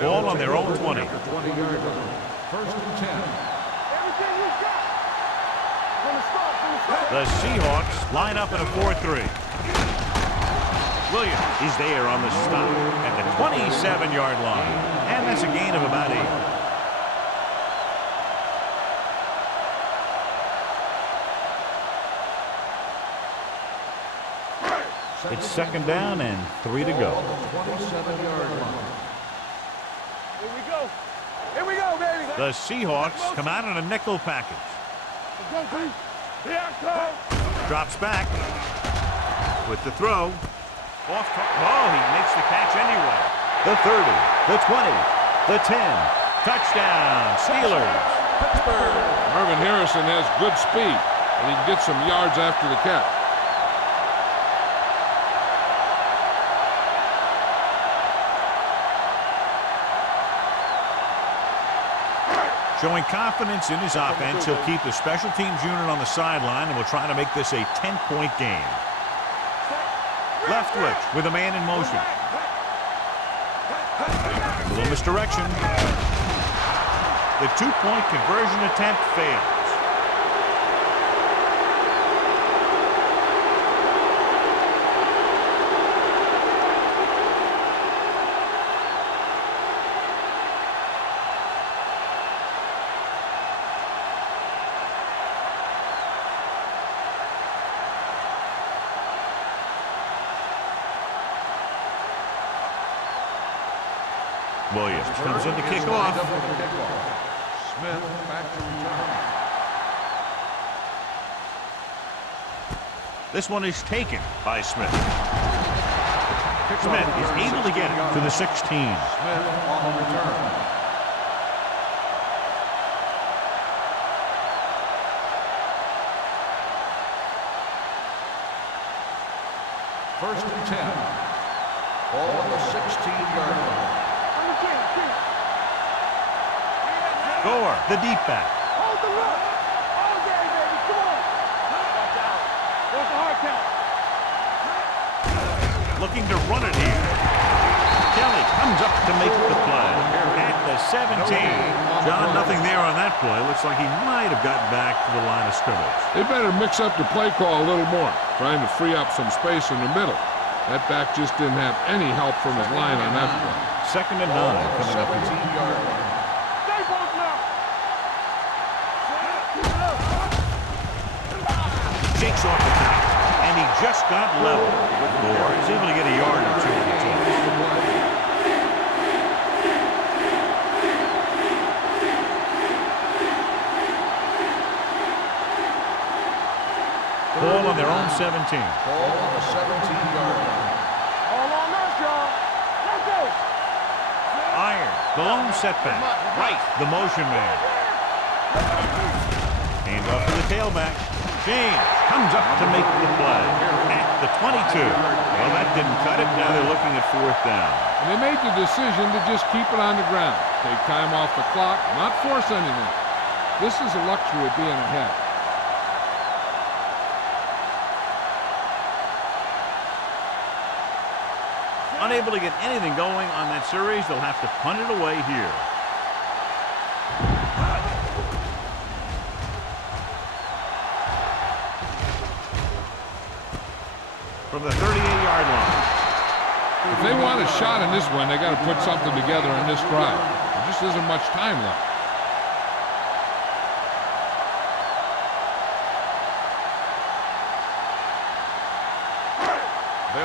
Ball on their own 20. 20-yard line. First and 10. Everything you got. From the start, from the start. The Seahawks line up in a 4-3. Williams is there on the stop at the 27-yard line. And that's a gain of about 8. It's 2nd down and 3 to go. 27-yard line. Here we go. Here we go, baby. The Seahawks come out in a nickel package. Let's go, baby. Here I come. Drops back with the throw. Off. Oh, he makes the catch anyway. The 30, the 20, the 10. Touchdown, Steelers. Pittsburgh. Marvin Harrison has good speed, and he can get some yards after the catch. Showing confidence in his offense, he'll keep the special teams unit on the sideline and will try to make this a 10-point game. Leftwich with a man in motion. A little misdirection. The The two-point conversion attempt fails. Williams comes in to kick off. Smith back to return. This one is taken by Smith. Smith is able to get it to the 16. Smith on the return. First and 10. Ball on the 16-yard line. Gore, the deep back. Hold the look. All day, baby. Come on. Watch out. There's a hard count. Looking to run it here. Kelly comes up to make the play at the 17. John, nothing there on that play. Looks like he might have gotten back to the line of scrimmage. They better mix up the play call a little more, trying to free up some space in the middle. That back just didn't have any help from his line on that play. Second and 9 coming up here. 17-yard line. Stay both now. Shakes off the tackle, and he just got level with Gore. He's able to get a yard or two on the toss. Ball on their own 17. Ball on the 17-yard line. All on us, y'all. Let's go. Iron, the lone setback. Right, the motion man. Hand off to the tailback. James comes up to make the play at the 22. Well, that didn't cut it. Now they're looking at fourth down. And they made the decision to just keep it on the ground. Take time off the clock, not force anything. This is a luxury of being ahead. Unable to get anything going on that series, they'll have to punt it away here. From the 38-yard line. If they want a shot in this one, they got to put something together on this drive. There just isn't much time left.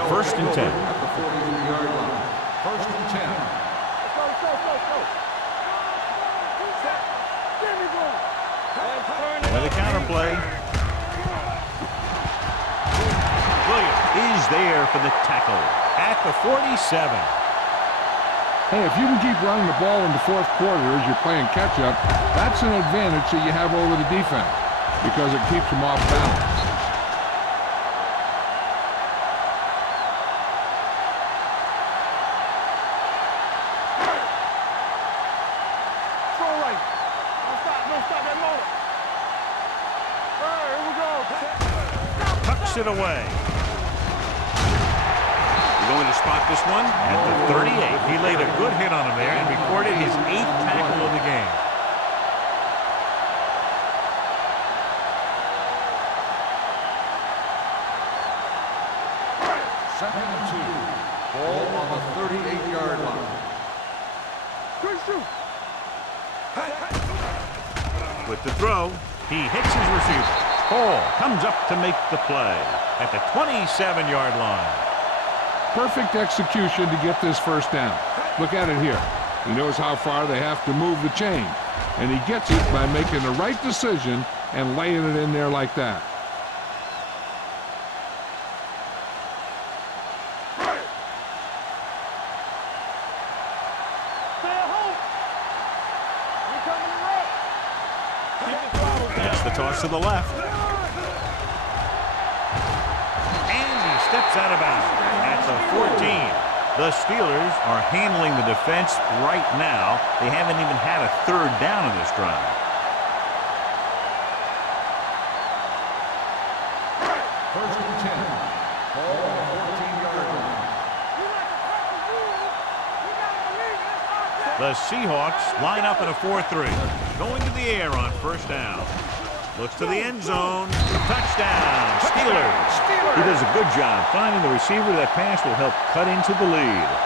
First and 10. At the 43-yard line. First and 10. Let's go, let's go, let's go, let's go. Set. Give me one. With a counter play. Williams is there for the tackle at the 47. Hey, if you can keep running the ball in the fourth quarter as you're playing catch-up, that's an advantage that you have over the defense because it keeps them off balance. Throw right. Don't stop that motor. All right, here we go. Tucks it away. Going to spot this one at the 38. He laid a good hit on him there and recorded his 8th tackle of the game. Second and 2. Ball on the 38-yard line. Good shoot. With the throw, he hits his receiver. Hall comes up to make the play at the 27-yard line. Perfect execution to get this first down. Look at it here. He knows how far they have to move the chain, and he gets it by making the right decision and laying it in there like that. Stay at home. We're coming to rock. Keep the throttle down. That's the toss to the left. And he steps out of bounds at the 14. The Steelers are handling the defense right now. They haven't even had a third down in this drive. First and 10. Ball on the 14-yard line. We like to practice rules. We got to believe in this. The Seahawks line up in a 4-3. Going to the air on first down. Looks to the end zone. Touchdown, Steelers. He does a good job finding the receiver. That pass will help cut into the lead.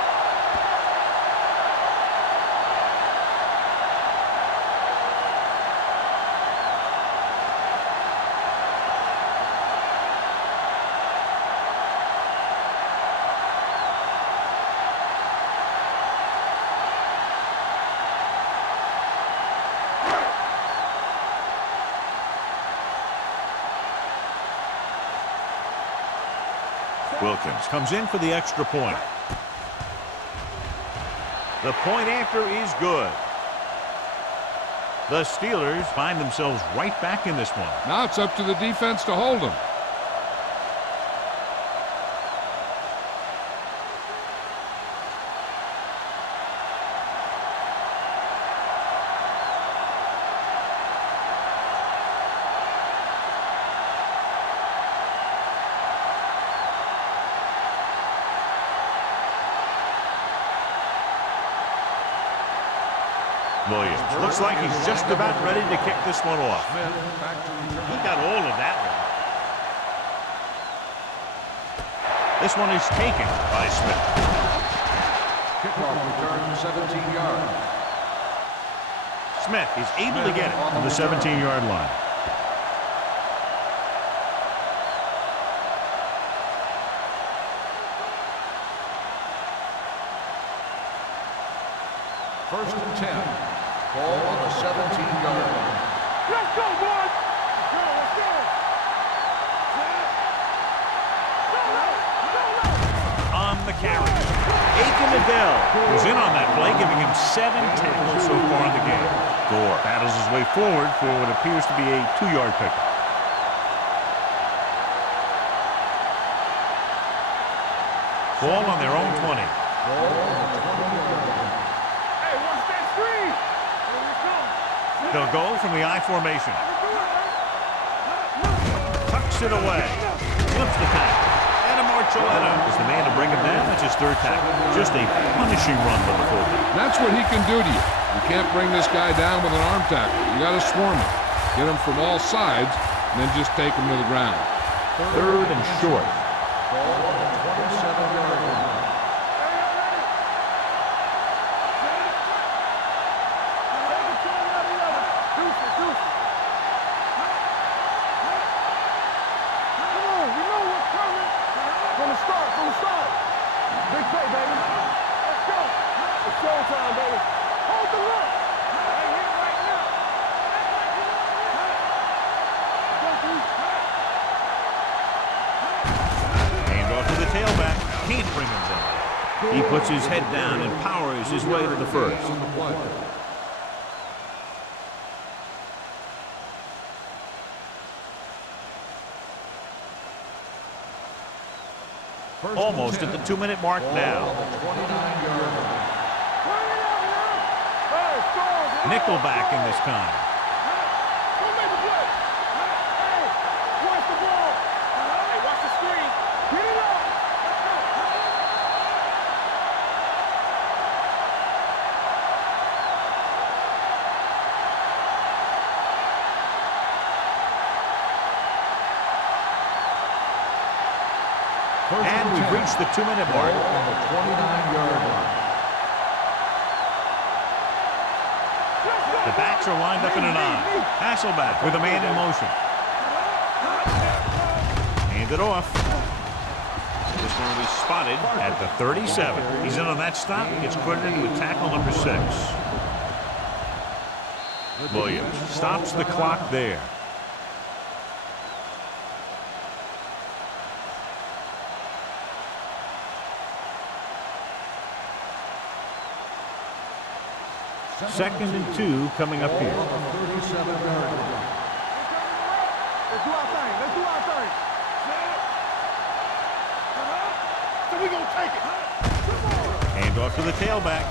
Wilkins comes in for the extra point. The point after is good. The Steelers find themselves right back in this one. Now it's up to the defense to hold them. Williams looks like he's just about ready to kick this one off. He got all of that one. This one is taken by Smith. Kickoff return 17 yards. Smith is able to get it to the 17-yard line. First and 10. Ball on the 17-yard line. Let's go, boys! Let's go! On the carry. Aiken Adele was in on that play, giving him 7 tackles so far in the game. Gore battles his way forward for what appears to be a 2-yard pickup. Ball on their own 20. Ball on the 20-yard line. Hey, watch that screen! They'll go from the I formation. Tucks it away. Flips the tackle. And Marcelletta is the man to bring him down. That's his 3rd tackle. Just a punishing run by the fullback. That's what he can do to you. You can't bring this guy down with an arm tackle. You got to swarm him. Get him from all sides, and then just take him to the ground. 3rd and short. Ball on the 27-yard line. Can't bring him down. He puts his head down and powers his way to the 1st. On the play. First Almost and at 10. the 2-minute mark Ball now. on the 29-yard line. Nickelback in this time. And we've reached the 2-minute mark. Ball on the 29-yard line. The backs are lined up in an I. Hasselback with a man in motion. Hand it off. This one will be spotted at the 37. He's in on that stop. Gets credited with tackle number 6. Williams stops the clock there. Second and 2 coming up here. Ball on the 37-yard line. Let's do our thing. Let's do our thing. So we gonna take it. Hand off to the tailback.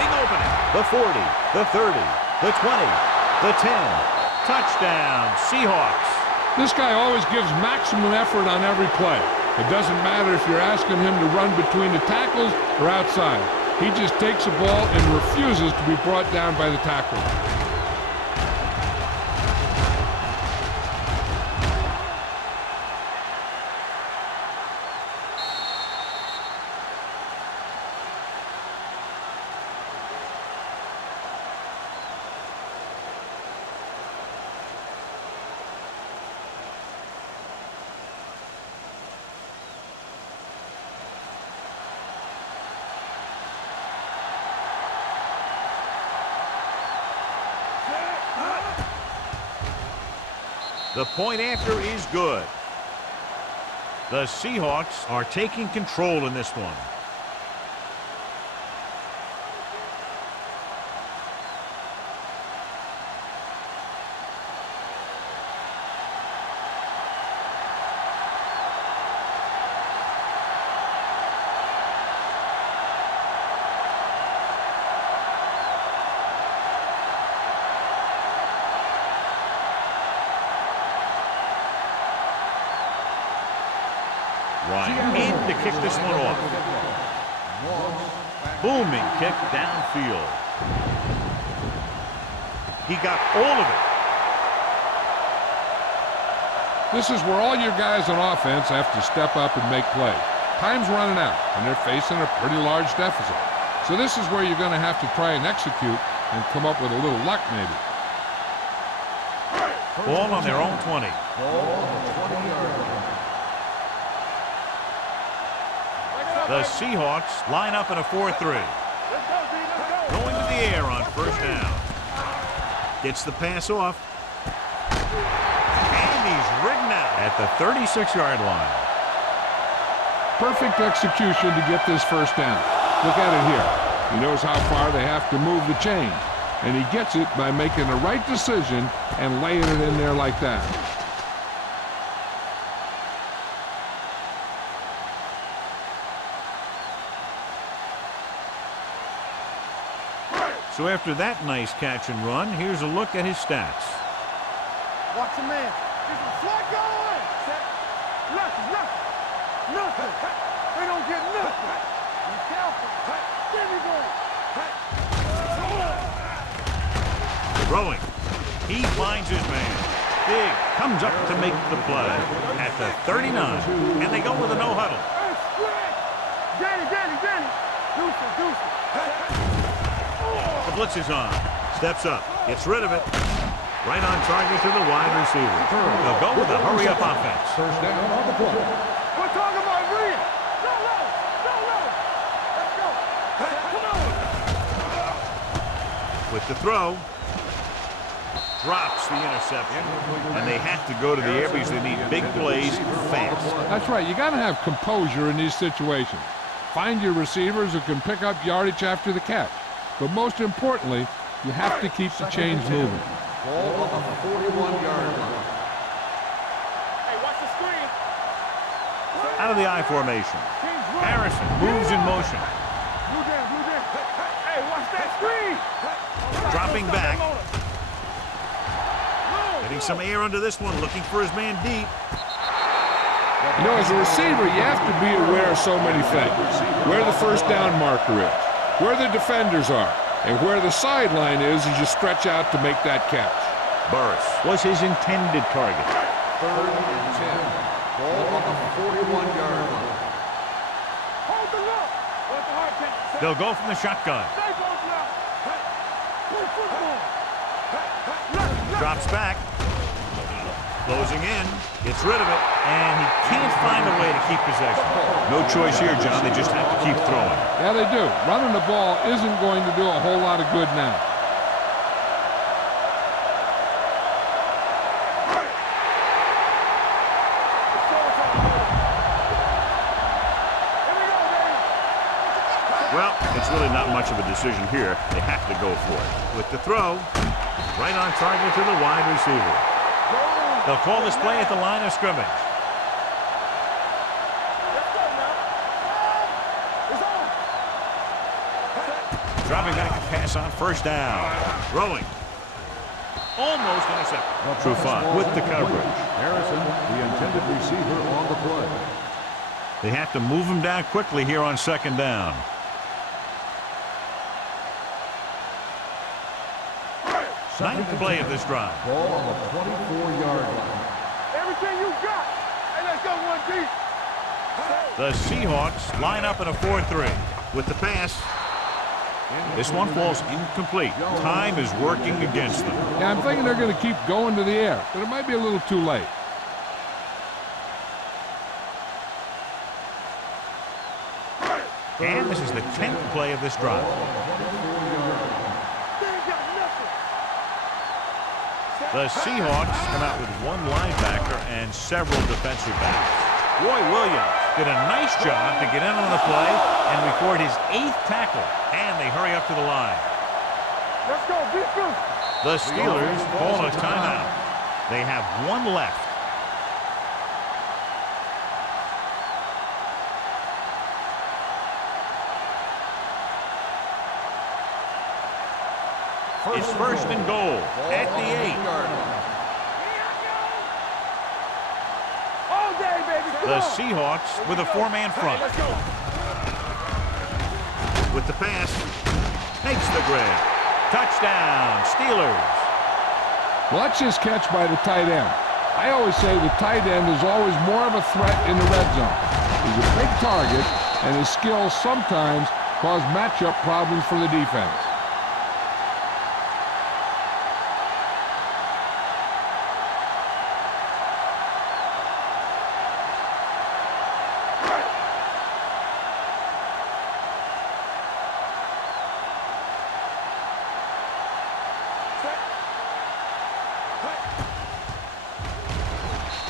Big opening. The 40, the 30, the 20, the 10. Touchdown, Seahawks. This guy always gives maximum effort on every play. It doesn't matter if you're asking him to run between the tackles or outside. He just takes the ball and refuses to be brought down by the tackler. The point after is good. The Seahawks are taking control in this one. Ryan in to kick this one off. Booming kick downfield. He got all of it. This is where all your guys on offense have to step up and make plays. Time's running out, and they're facing a pretty large deficit. So this is where you're going to have to try and execute and come up with a little luck maybe. Ball on their own 20. The Seahawks line up in a 4-3. Going to the air on first down. Gets the pass off. And he's ridden out at the 36-yard line. Perfect execution to get this first down. Look at it here. He knows how far they have to move the chain. And he gets it by making the right decision and laying it in there like that. So after that nice catch and run, here's a look at his stats. Watch the man. He's a flat going. Nothing. They don't get nothing. Be careful. There we go. Throwing. He finds his man. Big comes up to make the play at the 39. And they go with a no huddle. Danny. Deuce. The blitz is on. Steps up. Gets rid of it. Right on target to the wide receiver. They'll go with a hurry-up offense. First down on the play. We're talking about real. Go low. Let's go. Come on. With the throw. Drops the interception. And they have to go to the air because they need big plays fast. That's right. You got to have composure in these situations. Find your receivers who can pick up yardage after the catch. But most importantly, you have to keep the chains moving. Ball on the 41-yard line. Hey, watch the screen. Out of the I formation. Harrison moves in motion. Blue down. Hey, watch that screen. Dropping back. Getting some air under this one. Looking for his man deep. You know, as a receiver, you have to be aware of so many things. Where the first down marker is, where the defenders are, and where the sideline is as you stretch out to make that catch. Burris was his intended target. 3rd and 10. Ball on the 41-yard line. Hold the look. What's the hard catch? They'll go from the shotgun. Stay both now. Play football. Drops back. Closing in. Gets rid of it. And he can't find a way to keep possession. No choice here, John. They just have to keep throwing. Yeah, they do. Running the ball isn't going to do a whole lot of good now. Well, it's really not much of a decision here. They have to go for it. With the throw, right on target to the wide receiver. They'll call this play at the line of scrimmage. Dropping back to pass on first down. Throwing. Almost intercepted. Trufant with the coverage. Harrison, the intended receiver on the play. They have to move him down quickly here on second down. Ninth play of this drive. Ball on the 24-yard line. Everything you got. Hey, let's go, 1G. The Seahawks line up in a 4-3 with the pass. This one falls incomplete. Time is working against them. Yeah, I'm thinking they're going to keep going to the air, but it might be a little too late. And this is the 10th play of this drive. The Seahawks come out with one linebacker and several defensive backs. Roy Williams did a nice job to get in on the play and record his 8th tackle. And they hurry up to the line. Let's go, defense. The Steelers call a timeout. They have one left. It's first and goal at the 8. All day, baby. Come The on. Seahawks with a 4-man front. Let's go. With the pass, makes the grab. Touchdown, Steelers. Watch this catch by the tight end. I always say the tight end is always more of a threat in the red zone. He's a big target, and his skills sometimes cause matchup problems for the defense.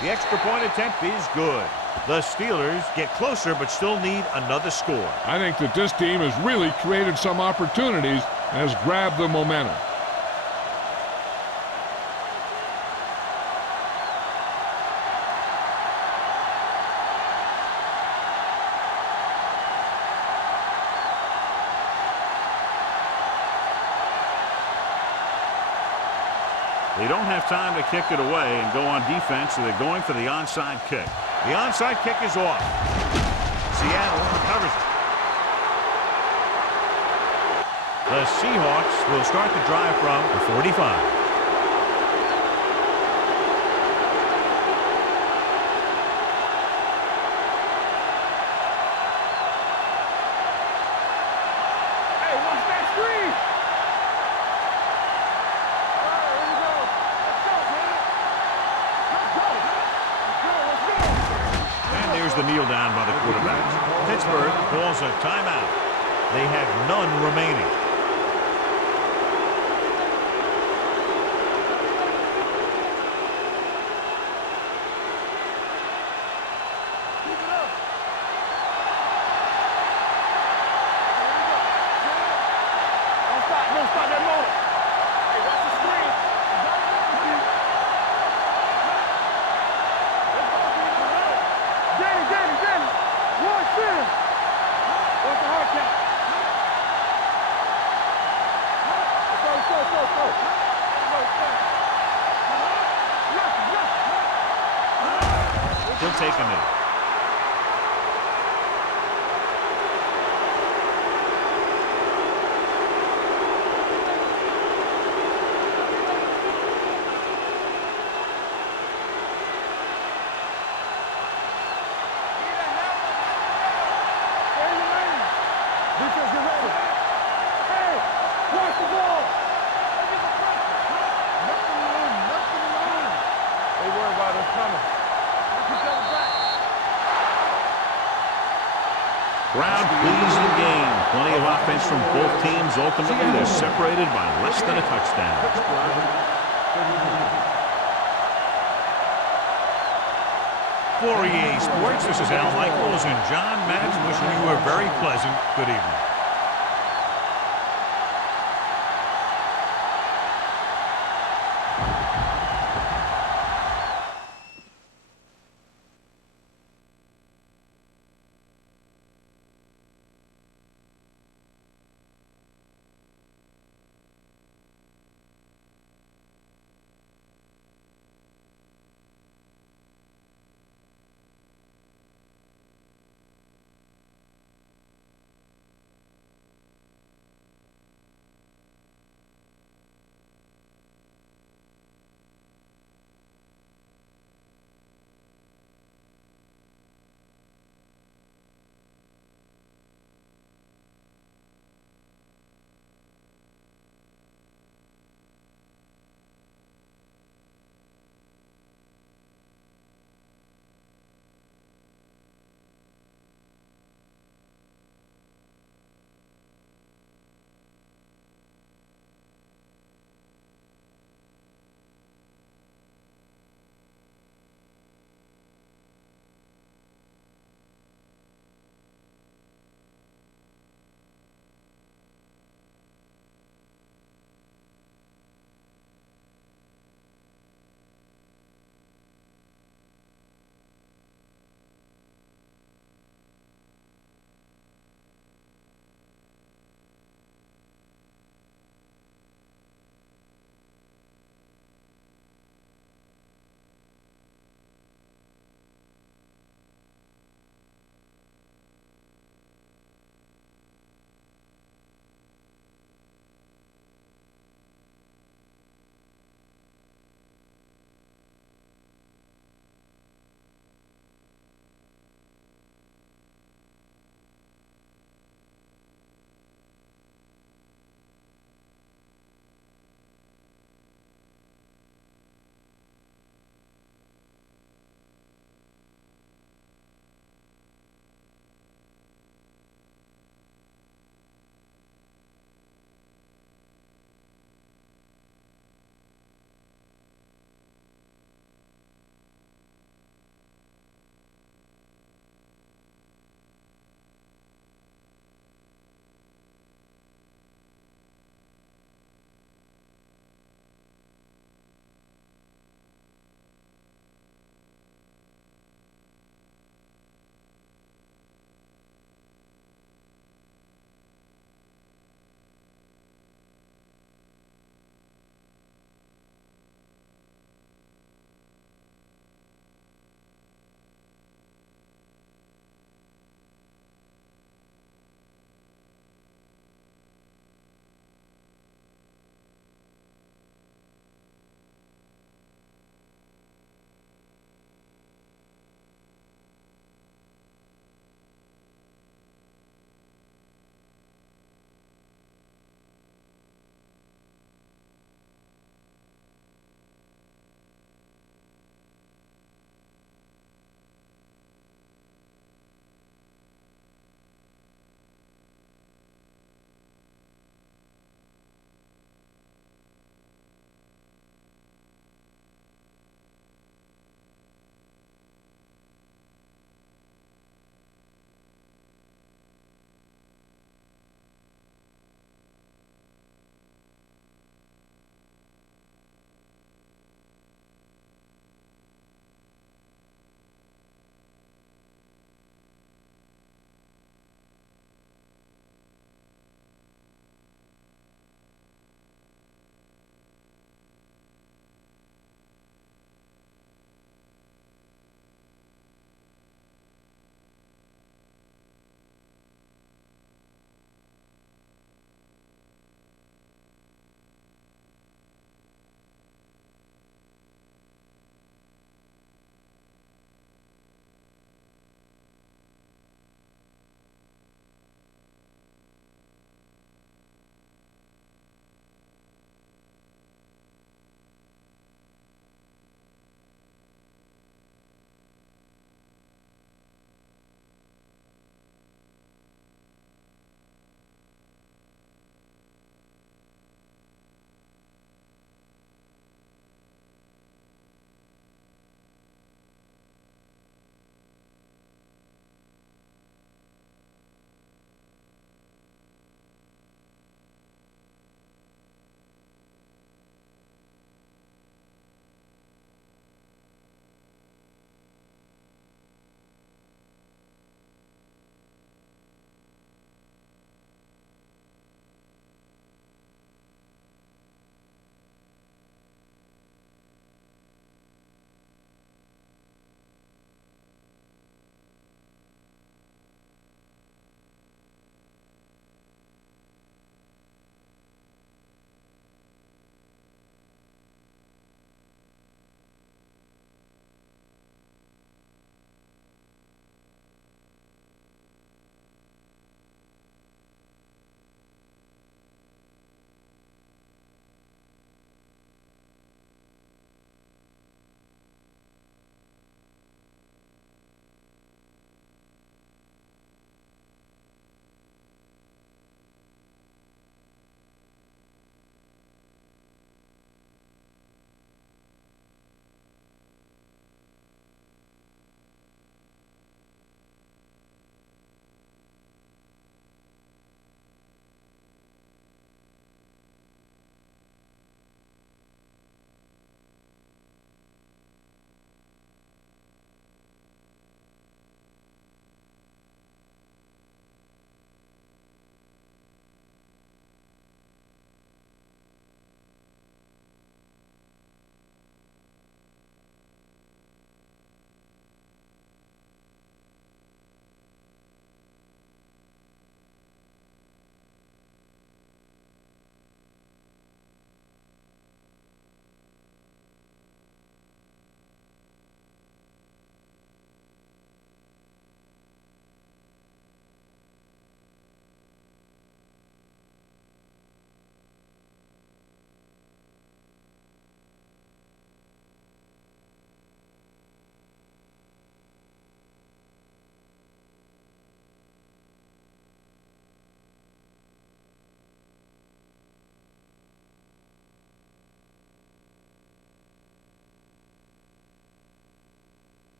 The extra point attempt is good. The Steelers get closer but still need another score. I think that this team has really created some opportunities and has grabbed the momentum. They don't have time to kick it away and go on defense, so they're going for the onside kick. The onside kick is off. Seattle recovers it. The Seahawks will start the drive from the 45. The kneel down by the quarterback. Pittsburgh calls a timeout. They have none remaining. Don't stop that motor. Hey, watch the screen. Danny. One center. What's the hard count? Go. He'll take a minute. Crowd-pleasing game. Plenty of offense from both teams. Ultimately, they're separated by less than a touchdown. For EA Sports, this is Al Michaels and John Madden wishing you a very pleasant good evening.